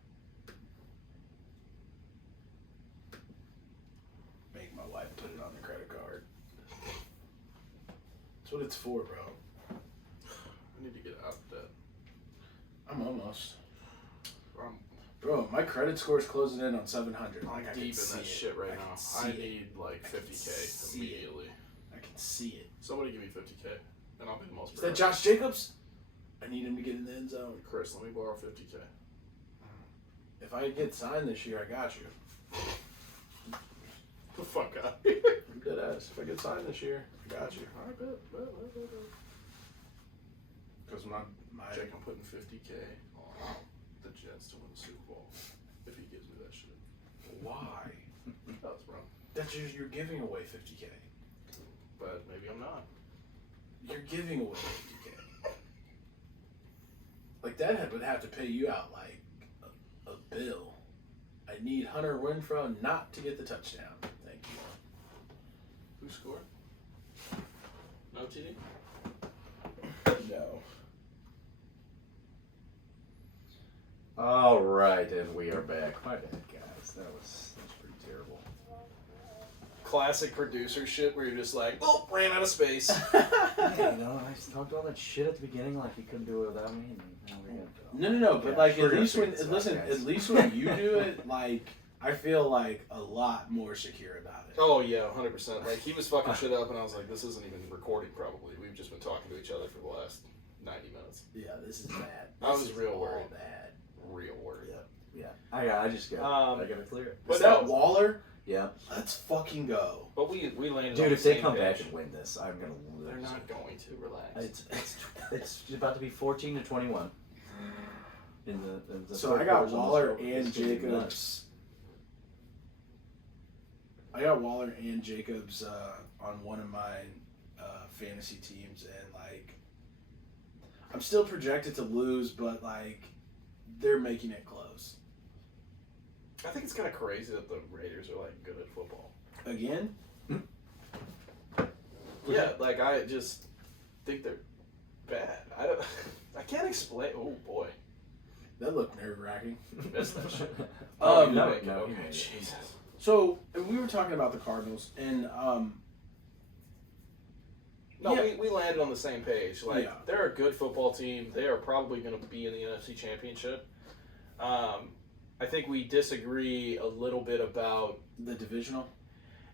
Make my wife put it on the credit card. That's what it's for, bro. I need to get out of debt. I'm almost. I'm Bro, my credit score is closing in on 700. deep in that shit right now. I need like 50K immediately. I can see it. Somebody give me 50K, and I'll be the most. Is that Josh Jacobs? I need him to get in the end zone. Chris, let me borrow 50K. If I get signed this year, I got you. The fuck out. I'm dead ass. If I get signed this year, I got you. I bet. Because my Jake, I'm putting 50K on the Jets to win the Super Bowl if he gives me that shit. why? That's bro. That's just, you're giving away 50K. But maybe I'm not. You're giving away 50K. Like that would have to pay you out like a bill. I need Hunter Renfrow not to get the touchdown. Thank you. Who scored? No TD? No. All right, and we are back. My bad, guys. That's pretty terrible. Classic producer shit where you're just like, oh, ran out of space. Yeah, I talked all that shit at the beginning like you couldn't do it without me. And now we're gonna go. No, but Yeah, like we're at least gonna when figure this out, guys. at least when you do it, like I feel like a lot more secure about it. Oh, yeah, 100%. Like, he was fucking shit up, and I was like, this isn't even recording, probably. We've just been talking to each other for the last 90 minutes. Yeah, this is bad. I was This is real all worried. Bad. Real worried. Yeah. I gotta clear it. But Is that no. Waller? Yeah. Let's fucking go. But we landed on Dude, the if they same come page. back and win this, I'm gonna lose. They're not going to. Relax. It's about to be 14-21. In the So third I got quarter, Waller it's and gonna be nuts. Jacobs. I got Waller and Jacobs on one of my fantasy teams, and like I'm still projected to lose, but like they're making it close. I think it's kind of crazy that the Raiders are like good at football. Again? Yeah, like I just think they're bad. I can't explain. Oh boy, That looked nerve-wracking. missed that shit. Um, you no, make it. no, Okay, you made it. Jesus. So, and we were talking about the Cardinals, and No, yeah. we landed on the same page. Like Yeah. they're a good football team. They are probably going to be in the NFC Championship. I think we disagree a little bit about. the divisional.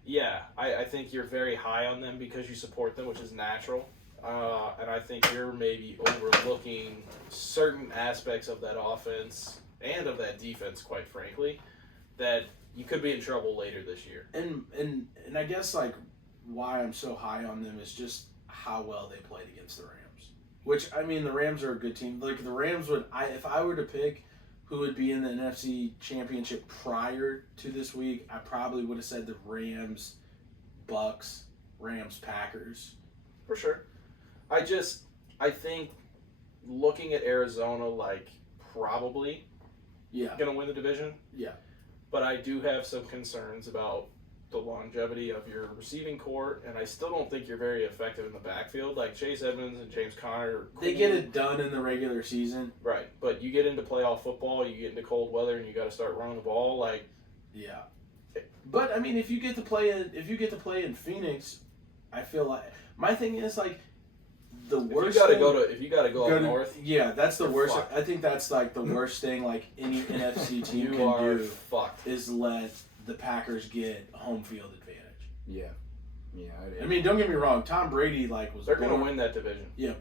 Yeah, I think you're very high on them because you support them, which is natural. And I think you're maybe overlooking certain aspects of that offense and of that defense, quite frankly, that you could be in trouble later this year. And I guess like why I'm so high on them is just how well they played against the Rams. Which I mean, the Rams are a good team. Like the Rams would, if I were to pick who would be in the NFC Championship prior to this week, I probably would have said the Rams, Bucks, Rams, Packers. For sure. I think looking at Arizona, like, probably Yeah, going to win the division. yeah. But I do have some concerns about the longevity of your receiving core, and I still don't think you're very effective in the backfield. Like, Chase Edmonds and James Conner are cool. They get it done in the regular season. Right, but you get into playoff football, you get into cold weather, and you got to start running the ball. Like, Yeah. But I mean, if you get to play in Phoenix, I feel like my thing is like the worst. if you got to go up to- north, Yeah, that's the you're worst. fucked. I think that's like the worst thing like any NFC team you can are do fucked. is let the Packers get home field advantage. Yeah. Yeah. I mean, don't get me wrong. Tom Brady was. They're going to born- win that division. Yeah,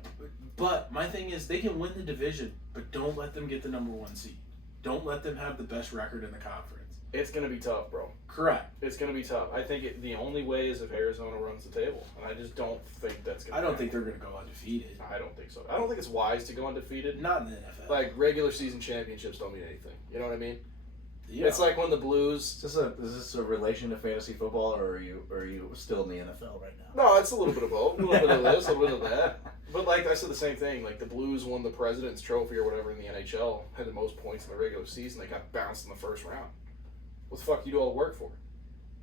but my thing is they can win the division, but don't let them get the number 1 seed. Don't let them have the best record in the conference. It's going to be tough, bro. Correct. It's going to be tough. I think the only way is if Arizona runs the table, and I just don't think that's going to I don't think they're going to go undefeated. I don't think so. I don't think it's wise to go undefeated. Not in the NFL. Like, regular season championships don't mean anything. You know what I mean? yeah. It's like when the Blues... Is this a relation to fantasy football, or are you still in the NFL right now? No, it's a little bit of both. A little bit of this, a little bit of that. But, like, I said the same thing. Like, the Blues won the President's Trophy or whatever in the NHL, had the most points in the regular season. They got bounced in the first round. What the fuck you do all the work for?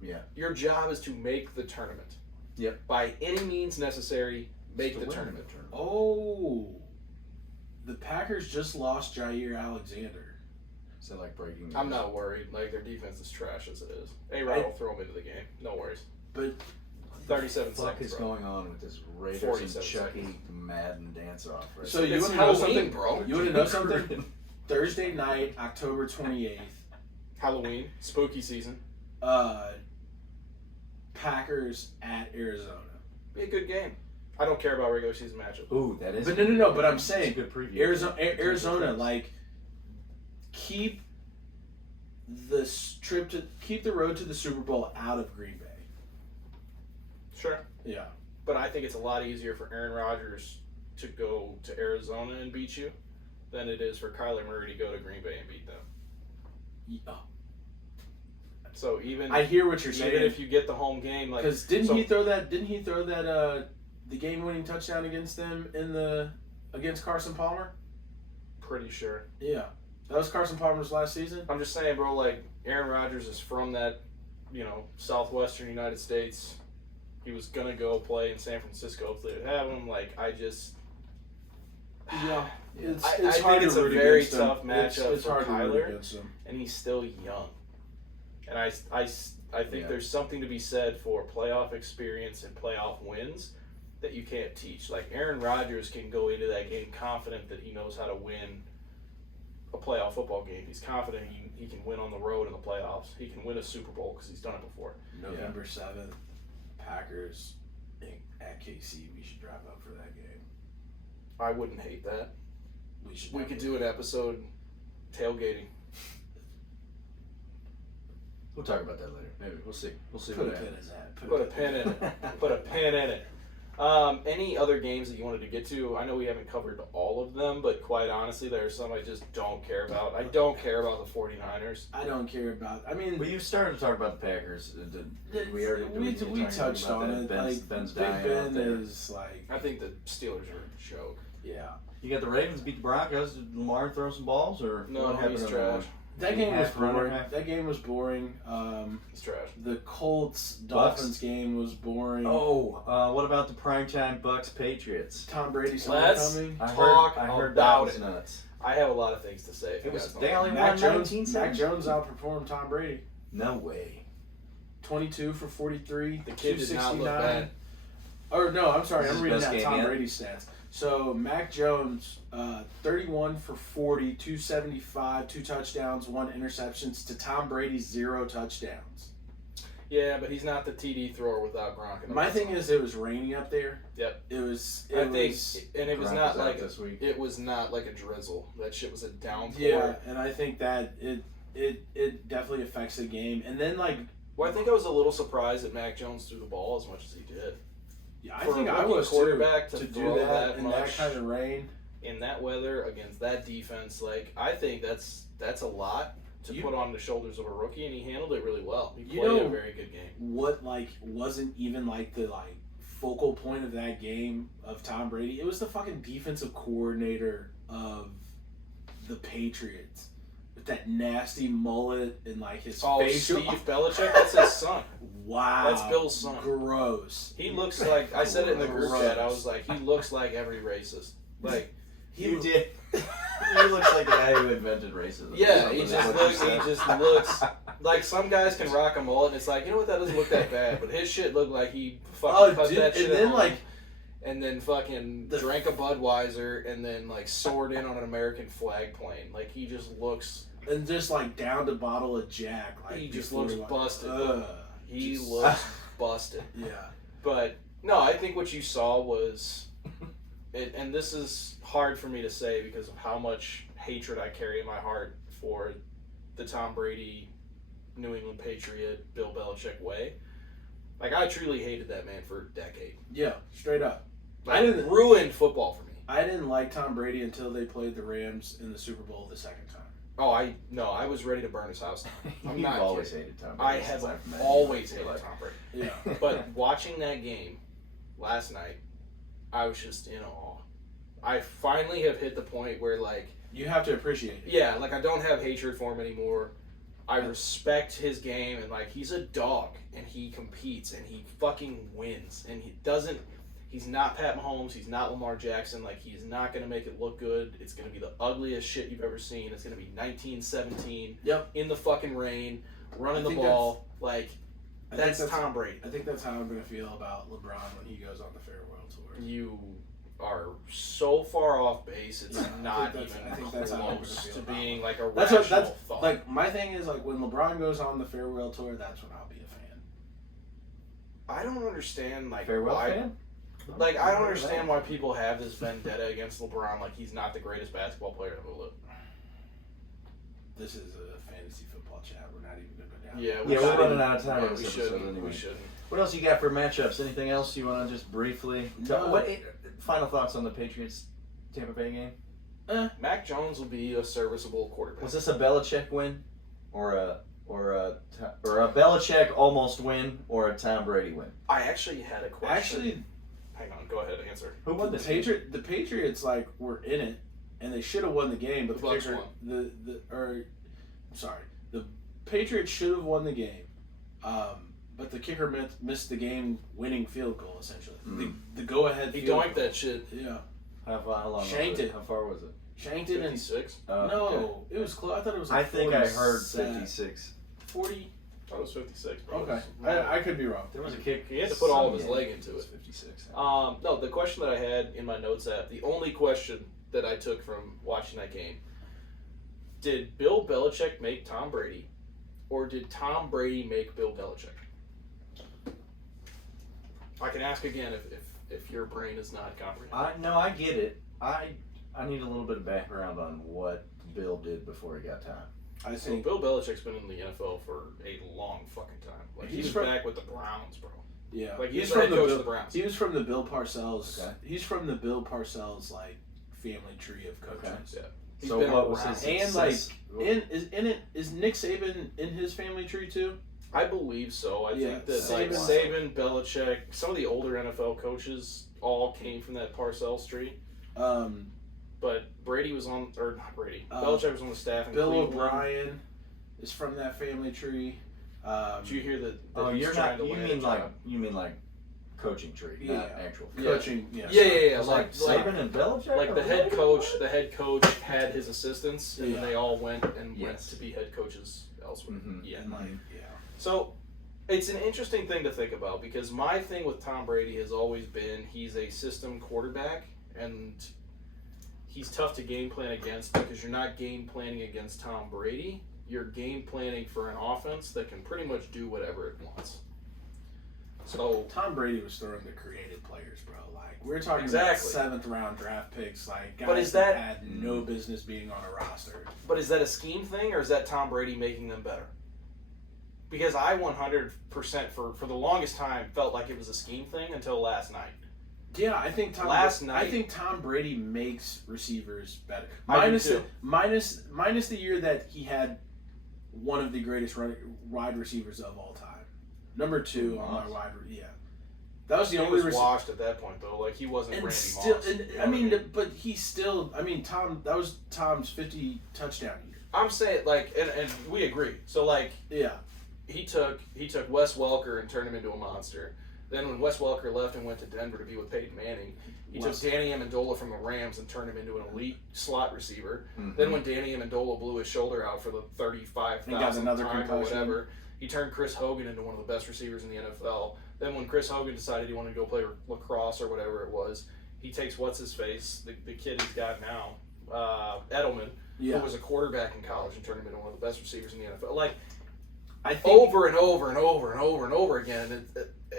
Yeah. Your job is to make the tournament. Yep. By any means necessary, make To the win tournament. Oh, the Packers just lost Jair Alexander. Is that like breaking news? I'm not worried. Like, their defense is trash as it is. A-Rod will throw them into the game. No worries. But 37 What the fuck seconds, is bro. going on with this Raiders 47 and Chucky seconds. Madden dance off? Right so you It's want to know Halloween, something, bro. You want to know something? Thursday night, October 28th. Halloween, spooky season. Packers at Arizona. Be a good game. I don't care about regular season matchup. Ooh, that is. But no. But I'm saying It's a good preview. Arizona, like keep keep the road to the Super Bowl out of Green Bay. Sure. Yeah. But I think it's a lot easier for Aaron Rodgers to go to Arizona and beat you than it is for Kyler Murray to go to Green Bay and beat them. Yeah. So even I hear what you're even saying. if you get the home game, like Because didn't he throw that the game-winning touchdown against them against Carson Palmer? pretty sure. Yeah, that was Carson Palmer's last season. I'm just saying, bro. Like Aaron Rodgers is from that, southwestern United States. He was gonna go play in San Francisco if they'd have him. Like I just. Yeah, it's I hard think to it's a root very against him. tough matchup It's for hard to root Kyler. against him. And he's still young. And I think Yeah. there's something to be said for playoff experience and playoff wins that you can't teach. Like Aaron Rodgers can go into that game confident that he knows how to win a playoff football game. He's confident he can win on the road in the playoffs. He can win a Super Bowl because he's done it before. November 7th, Packers at KC. We should drive up for that game. I wouldn't hate that. We could definitely- do an episode tailgating. We'll talk about that later. Maybe we'll see. We'll see put a what pin happens. in that. Put a pin in it. Put a pin in it. Any other games that you wanted to get to? I know we haven't covered all of them, but quite honestly, there are some I just don't care about. I don't care about the 49ers. I don't care about. I mean, well, you started to talk about the Packers. We touched on it. Ben's Big dying Ben out there. is like. I think the Steelers are a joke. Yeah. You got the Ravens beat the Broncos. Did Lamar throw some balls or No, what happened? he's on trash. That game was Half runner, boring. half- That game was boring. He's trash. The Colts Bucks? Dolphins game was boring. Oh, what about the primetime Bucks Patriots? Tom Brady's Let's homecoming. I talk heard about that was it. nuts. I have a lot of things to say. If you It was- guys don't they only mind. won Mac Jones. 19-7. Mac Jones outperformed Tom Brady. No way. 22 for 43. The kid did not look 269. bad. Or no, I'm sorry. This I'm is reading best out game Tom yet? Brady's stats. So Mac Jones, 31 for 40, 275, 2 touchdowns, 1 interceptions. To Tom Brady's 0 touchdowns. Yeah, but he's not the TD thrower without Gronk. My thing is, it was raining up there. Yep. It was. I think, and it was Gronk not was out like this week. it was not like a drizzle. That shit was a downpour. Yeah, and I think that it definitely affects the game. And then like, Well, I think I was a little surprised that Mac Jones threw the ball as much as he did. yeah, I For a think I rookie was quarterback too, to to throw do that that in that much. kind of rain. In that weather against that defense, like I think that's a lot to You- put on the shoulders of a rookie, and he handled it really well. He You played know- a very good game. What like wasn't even like the like focal point of that game of Tom Brady? It was the fucking defensive coordinator of the Patriots with that nasty mullet and like his Oh, facial. Steve Belichick, that's his son. Wow, That's Bill's son. Gross. He looks like I said it in the group chat. I Gross. was like, he looks like every racist. Like, You did. He looks like the guy who invented racism. yeah, he That's just what you looks. He said. just looks like some guys can rock a mullet, and it's like, you know what, that doesn't look that bad. But his shit looked like he fucking cut dude, that shit and then at home, like and then fucking drank a Budweiser, and then like soared in on an American flag plane. Like he just looks. and just like downed a bottle of Jack. Like He just before looks he went- busted. Ugh. He Just- looks busted. Yeah. But no, I think what you saw was, and this is hard for me to say because of how much hatred I carry in my heart for the Tom Brady, New England Patriot, Bill Belichick way. Like I truly hated that man for a decade. Yeah, straight up. Like, I didn't- ruined football for me. I didn't like Tom Brady until they played the Rams in the Super Bowl the second time. Oh, I was ready to burn his house down. I'm You've not always kidding. hated Tom Brady. I have since I've met you. always I feel hated like. Tom Brady. Yeah. But watching that game last night, I was just in awe. I finally have hit the point where, like, You have to appreciate it. yeah, like I don't have hatred for him anymore. I respect his game, and like he's a dog, and he competes, and he fucking wins, and he's not Pat Mahomes, he's not Lamar Jackson, like he's not gonna make it look good. It's gonna be the ugliest shit you've ever seen. It's gonna be 1917 Yep. in the fucking rain, running I the think ball. Like I think that's Tom Brady. I think that's how I'm going to feel about LeBron when he goes on the farewell tour. You are so far off base. It's not I think even that's how I'm close gonna feel to about being like a That's rational what thought. like my thing is like when LeBron goes on the farewell tour, that's when I'll be a fan. I don't understand like Farewell why. fan? Like I don't understand why people have this vendetta against LeBron. Like he's not the greatest basketball player ever lived. This is a fantasy football chat. We're not even going to go down. Yeah, Yeah, we're shouldn't. running out of time Yeah, on this we episode shouldn't. anyway. We shouldn't. What else you got for matchups? Anything else you want to just briefly tell? No. What final thoughts on the Patriots Tampa Bay game? Mac Jones will be a serviceable quarterback. Was this a Belichick win, or a Belichick almost win, or a Tom Brady win? I actually had a question. Actually, hang on. Go ahead. Answer. Who won the this? Patriots like were in it, and they should have won the game. But The Bucks won. the Patriots should have won the game, but the kicker missed the game-winning field goal essentially. The go-ahead. He field doinked goal. that shit. Yeah, How long? Shanked was it. How far was it? shanked it in 56. No, it was close. I thought it was. I Like think I 40 heard 56. 40. I thought it was 56, bro. Okay, I could be wrong. There was a kick. He had to put all of his some leg game. into was it. 56. No, the question that I had in my notes app, the only question that I took from watching that game, did Bill Belichick make Tom Brady, or did Tom Brady make Bill Belichick? I can ask again if your brain is not comprehending. I get it. I need a little bit of background on what Bill did before he got time. I So think Bill Belichick's been in the NFL for a long fucking time. Like he He's was from- back with the Browns, bro. Yeah, Like he's from the coach of the Browns. He was from the Bill Parcells. Okay. He's from the Bill Parcells like family tree of coaches. Okay. Yeah. So what was his and success? is Nick Saban in his family tree too? I believe so. I think that Saban, Belichick, some of the older NFL coaches all came from that Parcells tree. But Brady was on, or not Brady. Belichick was on the staff in Bill Cleveland. O'Brien is from that family tree. Did you hear that? You're not. You mean like coaching tree, not actual coaching. Yeah. Like Saban and Belichick. Like the head coach had his assistants, and then they all went to be head coaches elsewhere. Mm-hmm. Yeah. Mm-hmm. So it's an interesting thing to think about because my thing with Tom Brady has always been he's a system quarterback, and he's tough to game plan against because you're not game planning against Tom Brady. You're game planning for an offense that can pretty much do whatever it wants. So Tom Brady was throwing the creative players, bro. Like we're talking about 7th round draft picks, like guys that had no business being on a roster. But is that a scheme thing or is that Tom Brady making them better? Because I 100% for the longest time felt like it was a scheme thing until last night. Yeah, I think Tom Brady makes receivers better. Minus the year that he had one of the greatest wide receivers of all time. Number 2 on my wide. Yeah, that was the only. He was washed at that point though. Like he wasn't and Randy still, Moss. But he still. I mean, Tom. That was Tom's 50 touchdown year. I'm saying and we agree. So like yeah, he took Wes Welker and turned him into a monster. Then when Wes Welker left and went to Denver to be with Peyton Manning, he took Danny Amendola from the Rams and turned him into an elite slot receiver. Mm-hmm. Then when Danny Amendola blew his shoulder out for the 35,000th time or whatever, he turned Chris Hogan into one of the best receivers in the NFL. Then when Chris Hogan decided he wanted to go play lacrosse or whatever it was, he takes what's-his-face, the kid he's got now, Edelman, who was a quarterback in college and turned him into one of the best receivers in the NFL. Like, I think over and over again.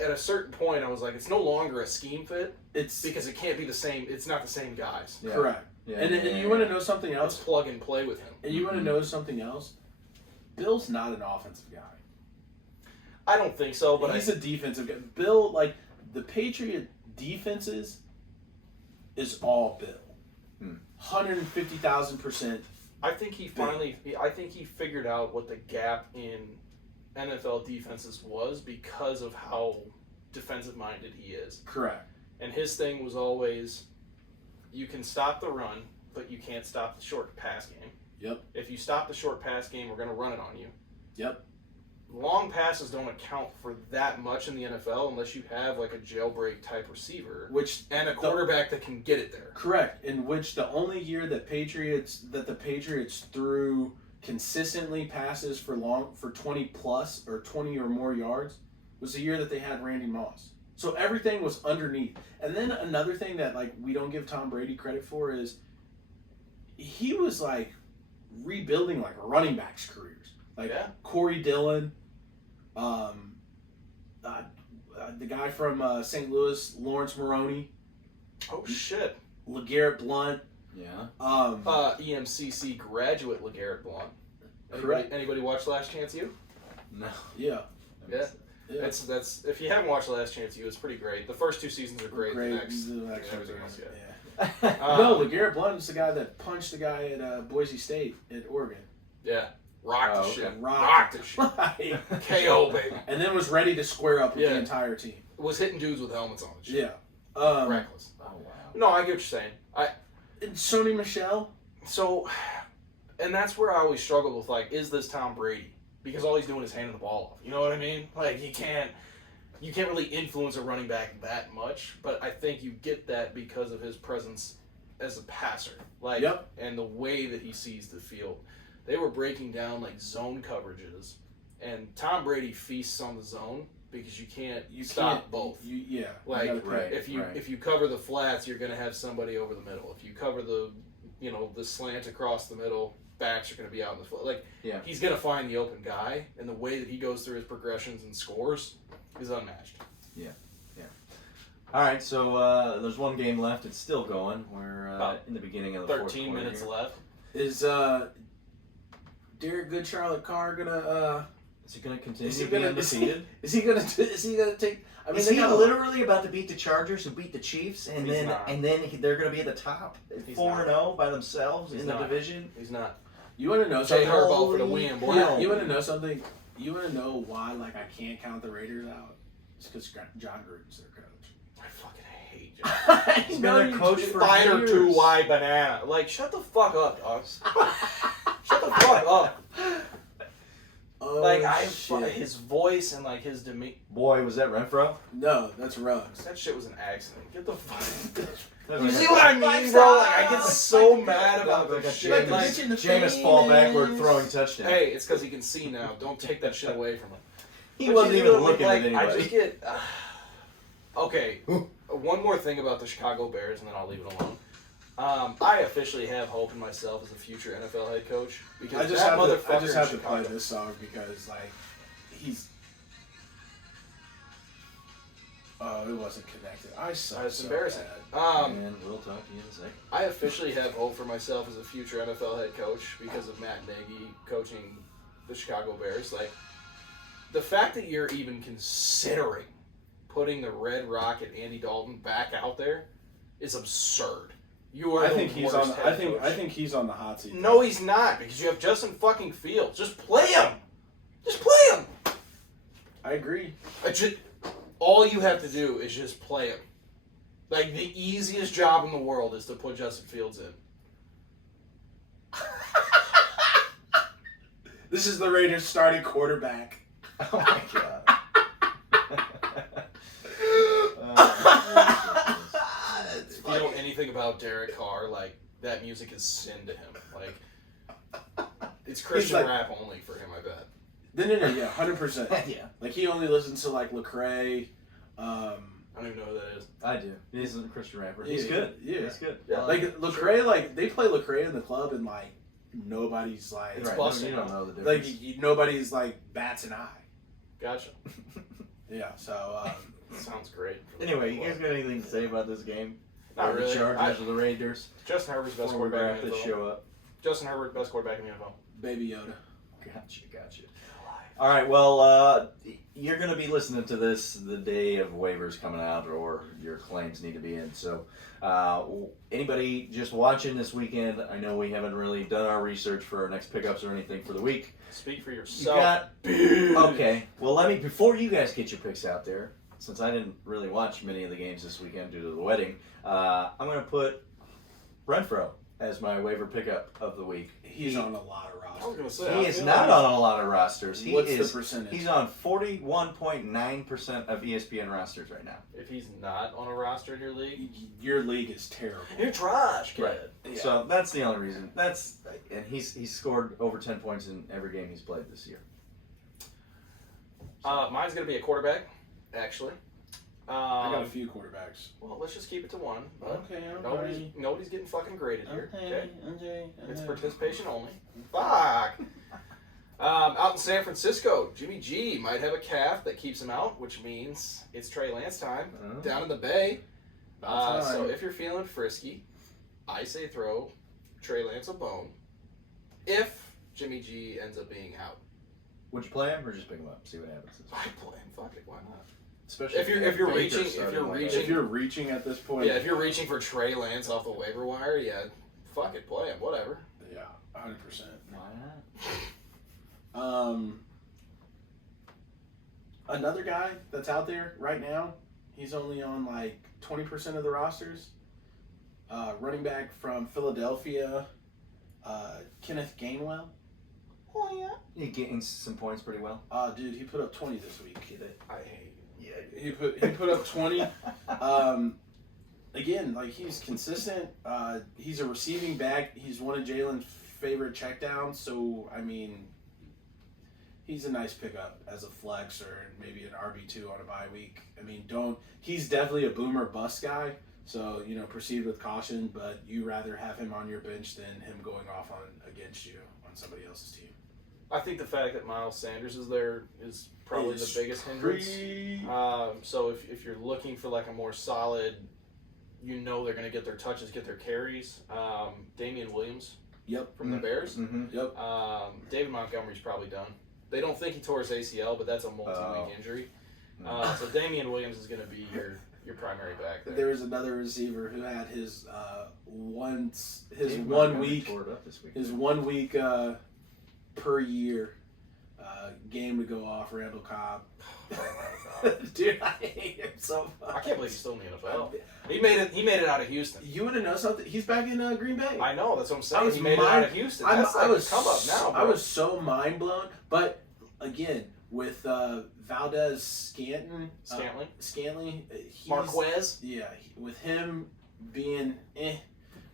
At a certain point, I was like, it's no longer a scheme fit. It's because it can't be the same. It's not the same guys. Yeah. Correct. Yeah, and you want to know something else? It's plug and play with him. And you want to know something else? Bill's not an offensive guy. I don't think so, but he's a defensive guy. Bill, like the Patriot defenses, is all Bill. 150,000%. I think he figured out what the gap in NFL defenses was because of how defensive minded he is. Correct. And his thing was always, you can stop the run, but you can't stop the short pass game. Yep. If you stop the short pass game, we're going to run it on you. Yep. Long passes don't account for that much in the NFL unless you have like a jailbreak type receiver, and a quarterback that can get it there. Correct. In which the only year that the Patriots threw consistently passes for 20 plus or 20 or more yards was the year that they had Randy Moss. So everything was underneath. And then another thing that like we don't give Tom Brady credit for is he was like rebuilding like running backs' careers. Like Corey Dillon, the guy from St. Louis, Lawrence Maroney. Oh shit. LeGarrette Blount. Yeah. EMCC graduate LeGarrette Blount. Correct. Anybody watch Last Chance U? No. Yeah. Yeah. That's if you haven't watched Last Chance U, it's pretty great. The first 2 seasons are great. The next everything else, yeah. No, LeGarrette Blount is the guy that punched the guy at Boise State at Oregon. Yeah. Rocked the shit. Rocked the shit. KO, baby. And then was ready to square up with the entire team. Was hitting dudes with helmets on and shit. Yeah. Reckless. Oh, wow. No, I get what you're saying. And Sony Michel. So, and that's where I always struggled with, like, is this Tom Brady? Because all he's doing is handing the ball off. You know what I mean? Like, you can't really influence a running back that much, but I think you get that because of his presence as a passer. Like, and the way that he sees the field. They were breaking down, like, zone coverages, and Tom Brady feasts on the zone because you can't stop both. If you cover the flats, you're going to have somebody over the middle. If you cover the slant across the middle, backs are going to be out in the flat. Like, he's going to find the open guy, and the way that he goes through his progressions and scores is unmatched. Yeah. All right, so there's one game left. It's still going. We're in the beginning of the 13 minutes left. Is Derek Good Charlotte Carr gonna Is he going to continue to be undefeated? Is he going to take? I mean, is he literally about to beat the Chargers, who beat the Chiefs, and then they're going to be at the top 4-0 by themselves in the division? He's not. You want to know Jay something? Harbaugh for the win, boy. You want to know something? You want to know why? Like, I can't count the Raiders out. It's because John Gruden's their coach. I fucking hate John. He's been their coach for Fighter years. 2Y banana. Like, shut the fuck up, dog. Shut the fuck up. Oh, like, shit. his voice and, like, his demeanor. Boy, was that Renfro? No, that's Ruggs. That shit was an accident. Get the fuck. You see what I mean, bro? Like, I get so mad about like this a shit. Jameis fall backward throwing touchdown. Hey, it's because he can see now. Don't take that shit away from him. He wasn't even looking at anybody. I just get... okay, one more thing about the Chicago Bears, and then I'll leave it alone. I officially have hope in myself as a future NFL head coach. Because I just have to play Chicago. this song because, like, he's... Oh, it wasn't connected. I suck. It's so embarrassing. bad. And we'll talk to you in a second. I officially have hope for myself as a future NFL head coach because of Matt Nagy coaching the Chicago Bears. Like, the fact that you're even considering putting the Red Rocket Andy Dalton back out there is absurd. You are. I think he's on. I think he's on the hot seat. No, he's not, because you have Justin fucking Fields. Just play him. Just play him. I agree. All you have to do is just play him. Like, the easiest job in the world is to put Justin Fields in. This is the Raiders' starting quarterback. Oh my god. If you know anything about Derek Carr, like, that music is sin to him. Like, it's Christian rap only for him, I bet. No, yeah, 100%. Yeah. Like, he only listens to, like, Lecrae. I don't even know who that is. I do. He's a Christian rapper. He's good. Yeah. He's good. Yeah. Like, Lecrae, like, they play Lecrae in the club and, like, nobody's, like... It's right. busting. You don't know the Like, difference. nobody's, like, bats an eye. Gotcha. Yeah, so, Sounds great. Anyway, you guys got anything to say about this game? Not Or really. The Chargers or the Raiders? Justin Herbert's best Before we quarterback wrap in the this NFL. show up. Justin Herbert, best quarterback in the NFL. Baby Yoda. Gotcha. All right, well, you're going to be listening to this the day of waivers coming out or your claims need to be in. So anybody just watching this weekend, I know we haven't really done our research for our next pickups or anything for the week. Speak for You yourself. okay, well, before you guys get your picks out there, since I didn't really watch many of the games this weekend due to the wedding, I'm going to put Renfro as my waiver pickup of the week. He's on a lot of I was rosters. gonna say, He is not on a lot of rosters. What's the percentage? He's on 41.9% of ESPN rosters right now. If he's not on a roster in your league, Your league is terrible. you're trash, kid. Right. Yeah. So that's the only reason. And he's scored over 10 points in every game he's played this year. Mine's gonna be a quarterback, actually. I got a few quarterbacks. Well, let's just keep it to one. But Okay. nobody's getting fucking graded here. Okay. Okay. It's participation only. Fuck. Out in San Francisco, Jimmy G might have a calf that keeps him out, which means it's Trey Lance time down in the Bay. So if you're feeling frisky, I say throw Trey Lance a bone. If Jimmy G ends up being out, Would you play him or just pick him up? See what happens. I play him. Fuck it, why not? Especially If you're reaching at this point. Yeah, if you're reaching for Trey Lance off the waiver wire, yeah, fuck it, play him, whatever. Yeah, 100%. Why not? Another guy that's out there right now, he's only on like 20% of the rosters. Running back from Philadelphia, Kenneth Gainwell. Oh yeah. He gains some points pretty well. Dude, he put up 20 this week. I hate Yeah, he put up 20. Again, like he's consistent. He's a receiving back. He's one of Jalen's favorite checkdowns. So I mean, he's a nice pickup as a flex or maybe an RB2 on a bye week. I mean, he's definitely a boomer bust guy. So proceed with caution. But you rather have him on your bench than him going off against you on somebody else's team. I think the fact that Miles Sanders is there is probably the biggest hindrance. So if you're looking for like a more solid, they're going to get their touches, get their carries. Damian Williams. Yep. From the Bears. Mm-hmm. Yep. David Montgomery's probably done. They don't think he tore his ACL, but that's a multi-week injury. So Damian Williams is going to be your primary back there. There was another receiver who had his 1 week per year game to go off. Randall Cobb. Dude, I hate him so much. I can't believe he's still in the NFL. He made it out of Houston. You want to know something? He's back in Green Bay. I know. That's what I'm saying. He made it out of Houston. That's I was come up now, bro. I was so mind blown. But again, with Valdez Scantling, Marquez. Yeah, with him being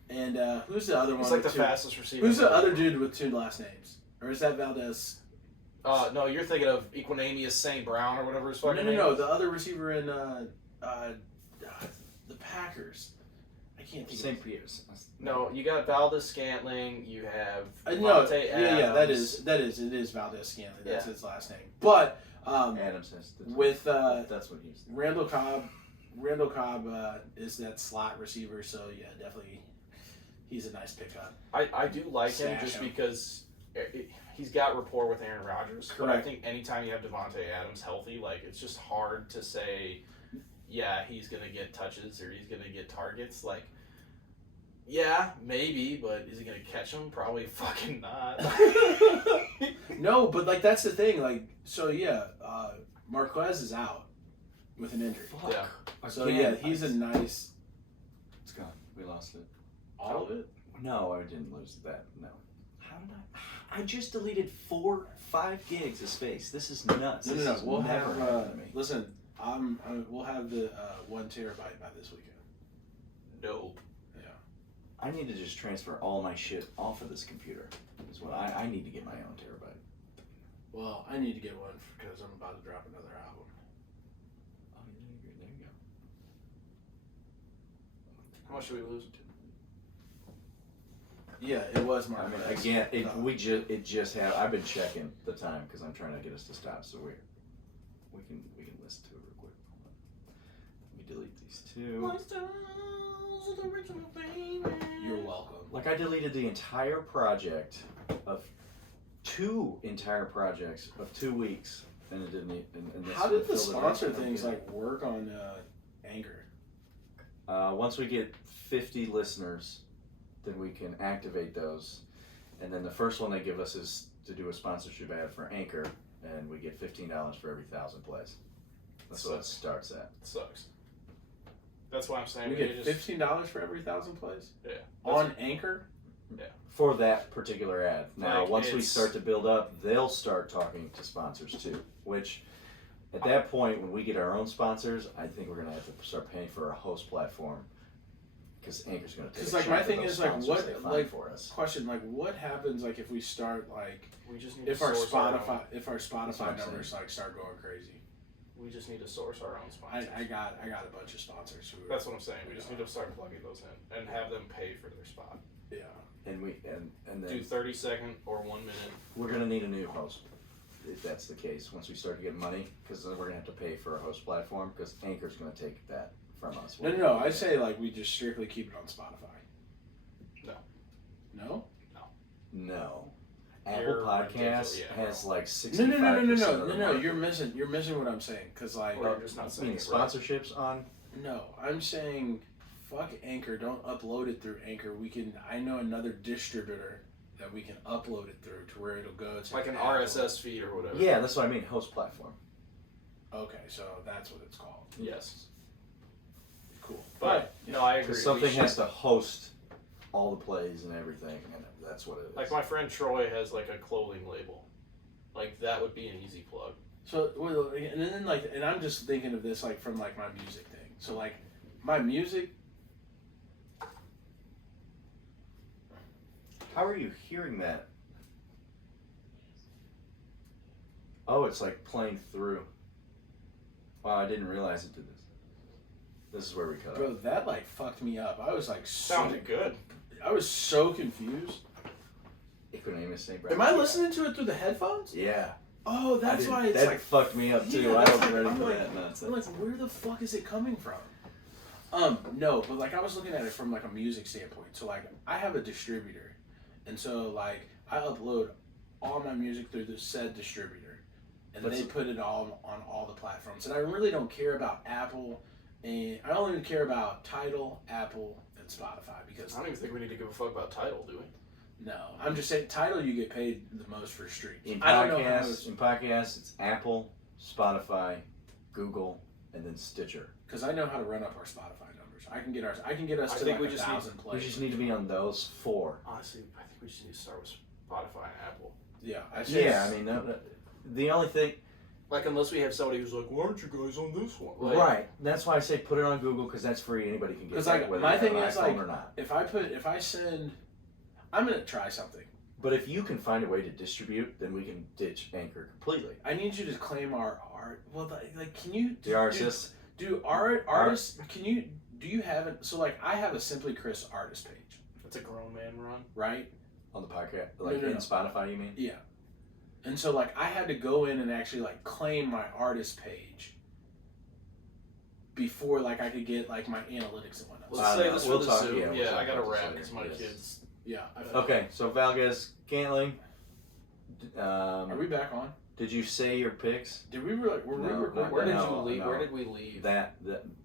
and who's the other one? He's like the fastest receiver. Who's the other dude with 2 last names? Or is that Valdez? No, you're thinking of Equinemius St. Brown or whatever his fucking name is. No, the other receiver in the Packers. I can't think. St. Peter's. No, you got Valdez Scantling. You have Adams. It is Valdez Scantling. That's his last name. But Adams has that's what he's. Randall Cobb is that slot receiver. So yeah, definitely, he's a nice pickup. I do like him just because he's got rapport with Aaron Rodgers. Correct. But I think anytime you have Devontae Adams healthy, like it's just hard to say, yeah, he's gonna get touches or he's gonna get targets. Like, yeah, maybe, but is he gonna catch them? Probably fucking not. No, but like that's the thing. Like, so yeah, Marquez is out with an injury. Fuck. Yeah. So yeah, he's a nice. It's gone. We lost it. All of it? No, I didn't lose that. No. How did I just deleted 5 gigs of space. This is nuts. No. We'll have. Listen, we'll have the 1 terabyte by this weekend. Nope. Yeah. I need to just transfer all my shit off of this computer. Is what I need to get my own terabyte. Well, I need to get one because I'm about to drop another album. Oh, there you go. How much did we lose? Yeah, it was Marquez. I mean, again, it just had. I've been checking the time because I'm trying to get us to stop. So we can listen to it real quick. Let me delete these 2. You're welcome. Like I deleted the entire project of 2 entire projects of 2 weeks, and it didn't. And how did the sponsor things like work on Anchor? Once we get 50 listeners, then we can activate those, and then the first one they give us is to do a sponsorship ad for Anchor, and we get $15 for every 1,000 plays. That's what it starts at. Sucks. That's why I'm saying we get $15 for every 1,000 plays. Yeah. On Anchor. Yeah. For that particular ad. Now, Like, once we start to build up, they'll start talking to sponsors too. Which, at that point, when we get our own sponsors, I think we're gonna have to start paying for a host platform. Because Anchor's going to take. Because like my thing is like what for us. Question like what happens like if we start like we just need if to our source Spotify numbers like start going crazy. We just need to source our own sponsors. I got a bunch of sponsors who. That's what I'm saying. We just need to start plugging those in and have them pay for their spot. Yeah. And then do 30-second or 1 minute. We're going to need a new host. If that's the case, once we start to get money, because then we're going to have to pay for a host platform because Anchor's going to take that from us. No. I say like we just strictly keep it on Spotify. No. No. Apple Podcast has like 65%. No. You're missing what I'm saying. Cause like you're just not saying sponsorships on. No, I'm saying fuck Anchor. Don't upload it through Anchor. I know another distributor that we can upload it through to where it'll go to like an Apple. RSS feed or whatever. Yeah, that's what I mean. Host platform. Okay, so that's what it's called. Yes. Cool. But no, I agree. Because something has to host all the plays and everything, and that's what it is. Like my friend Troy has like a clothing label. Like that would be an easy plug. So and then like, and I'm just thinking of this like from like my music thing. So like my music. How are you hearing that? Oh, it's like playing through. Wow, I didn't realize it did this. This is where we cut Bro, that like fucked me up. I was like sounded good. I was so confused. Equinemius St. Brown. Am I listening to it through the headphones? Yeah. Oh, that's why it's that like fucked me up too. Yeah, I wasn't ready I'm for like, that nonsense. I'm like, where the fuck is it coming from? No, but like I was looking at it from like a music standpoint. So like I have a distributor, and so like I upload all my music through the said distributor, and they put it all on all the platforms. And I really don't care about Apple, and I don't even care about Tidal, Apple, and Spotify because I don't even think we need to give a fuck about Tidal, do we? no, I'm just saying Tidal you get paid the most for streams. In I don't know how podcasts, it's Apple, Spotify, Google, and then Stitcher. because I know how to run up our Spotify numbers. I can get us to think like we 1,000 plays. We just need to be on those 4. Honestly, I think we just need to start with Spotify and Apple. Yeah, I mean, the only thing. Like, unless we have somebody who's like, why aren't you guys on this one? Like, Right. That's why I say put it on Google because that's free. Anybody can get it. Because like whether my you thing have an is iPhone like or not. if I send, I'm gonna try something. But if you can find a way to distribute, then we can ditch Anchor completely. I need you to claim our art. Well, like, can you? The RSS. Do artists? Can you? Do you have it? So like, I have a Simply Chris artist page. It's a grown man run. Right. On the podcast, like No. in Spotify, you mean? Yeah. And so like, I had to go in and actually like claim my artist page before like I could get like my analytics and whatnot. Let's say this We'll for the talk- Zoom. yeah, we'll Yeah, talk I got to about this wrap later. because my Yes. kids. Yeah. Okay, so Valgas, Cantling. Are we back on? Did you say your picks? Did we were we No, recording? not Where did No, you leave? no. Where did we leave? That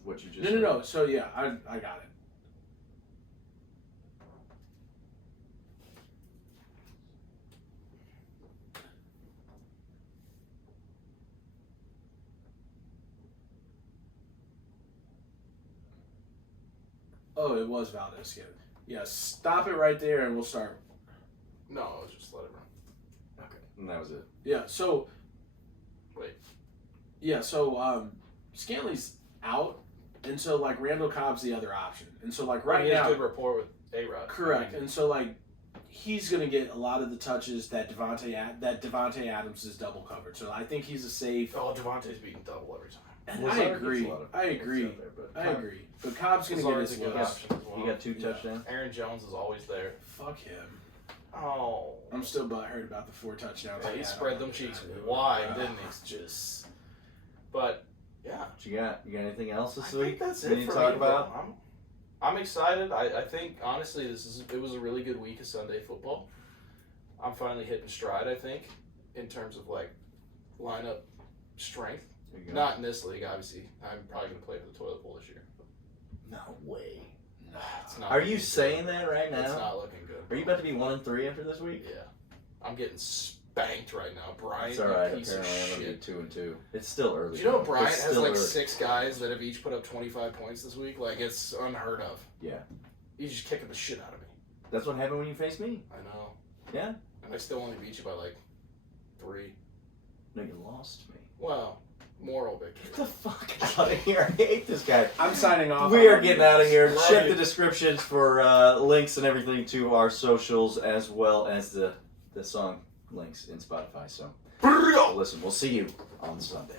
what you just No. So yeah, I got it. Oh, it was Valdez. Yeah, stop it right there and we'll start. No, just let it run. Okay, and that was it. Yeah, so. Wait. Yeah, so Scanley's out, and so like Randall Cobb's the other option. And so like right he has now. good rapport with A-Rod. Correct. And so like he's gonna get a lot of the touches that Devontae Adams is double covered. So I think he's a safe. Oh, Devontae's beating double every time. And Lazard I gets agree. a lot of I agree. points out there, but I agree. But Cobb's gonna get Lazard's his a good looks. option as well. He got 2 Yeah. touchdowns. Aaron Jones is always there. Fuck him. Oh. I'm still butthurt about the 4 touchdowns. Yeah, he had spread on them him. cheeks wide, didn't he? It's just. But yeah, What you got? You got anything else this I week? think that's we it need for to talk me, bro. about? I'm excited. I think honestly it was a really good week of Sunday football. I'm finally hitting stride. I think in terms of like lineup strength. There you go. Not in this league, obviously. I'm probably gonna play for the toilet bowl this year. No way. It's not Are looking you good. saying that right now? It's not looking good. Are you about to be 1-3 after this week? Yeah, I'm getting spanked right now, Brian. It's all right. You piece of Apparently, I'm gonna shit. be 2-2. It's still early. Do you know though. Bryant It's has still like early. 6 guys that have each put up 25 points this week? Like, it's unheard of. Yeah. He's just kicking the shit out of me. That's what happened when you faced me. I know. Yeah. And I still only beat you by like 3. No, you lost me. Well, moral victory. Get the fuck out of here. I hate this guy. I'm signing off. We are getting out of here. Love Check you. the descriptions for links and everything to our socials as well as the song links in Spotify. So listen, we'll see you on Sunday.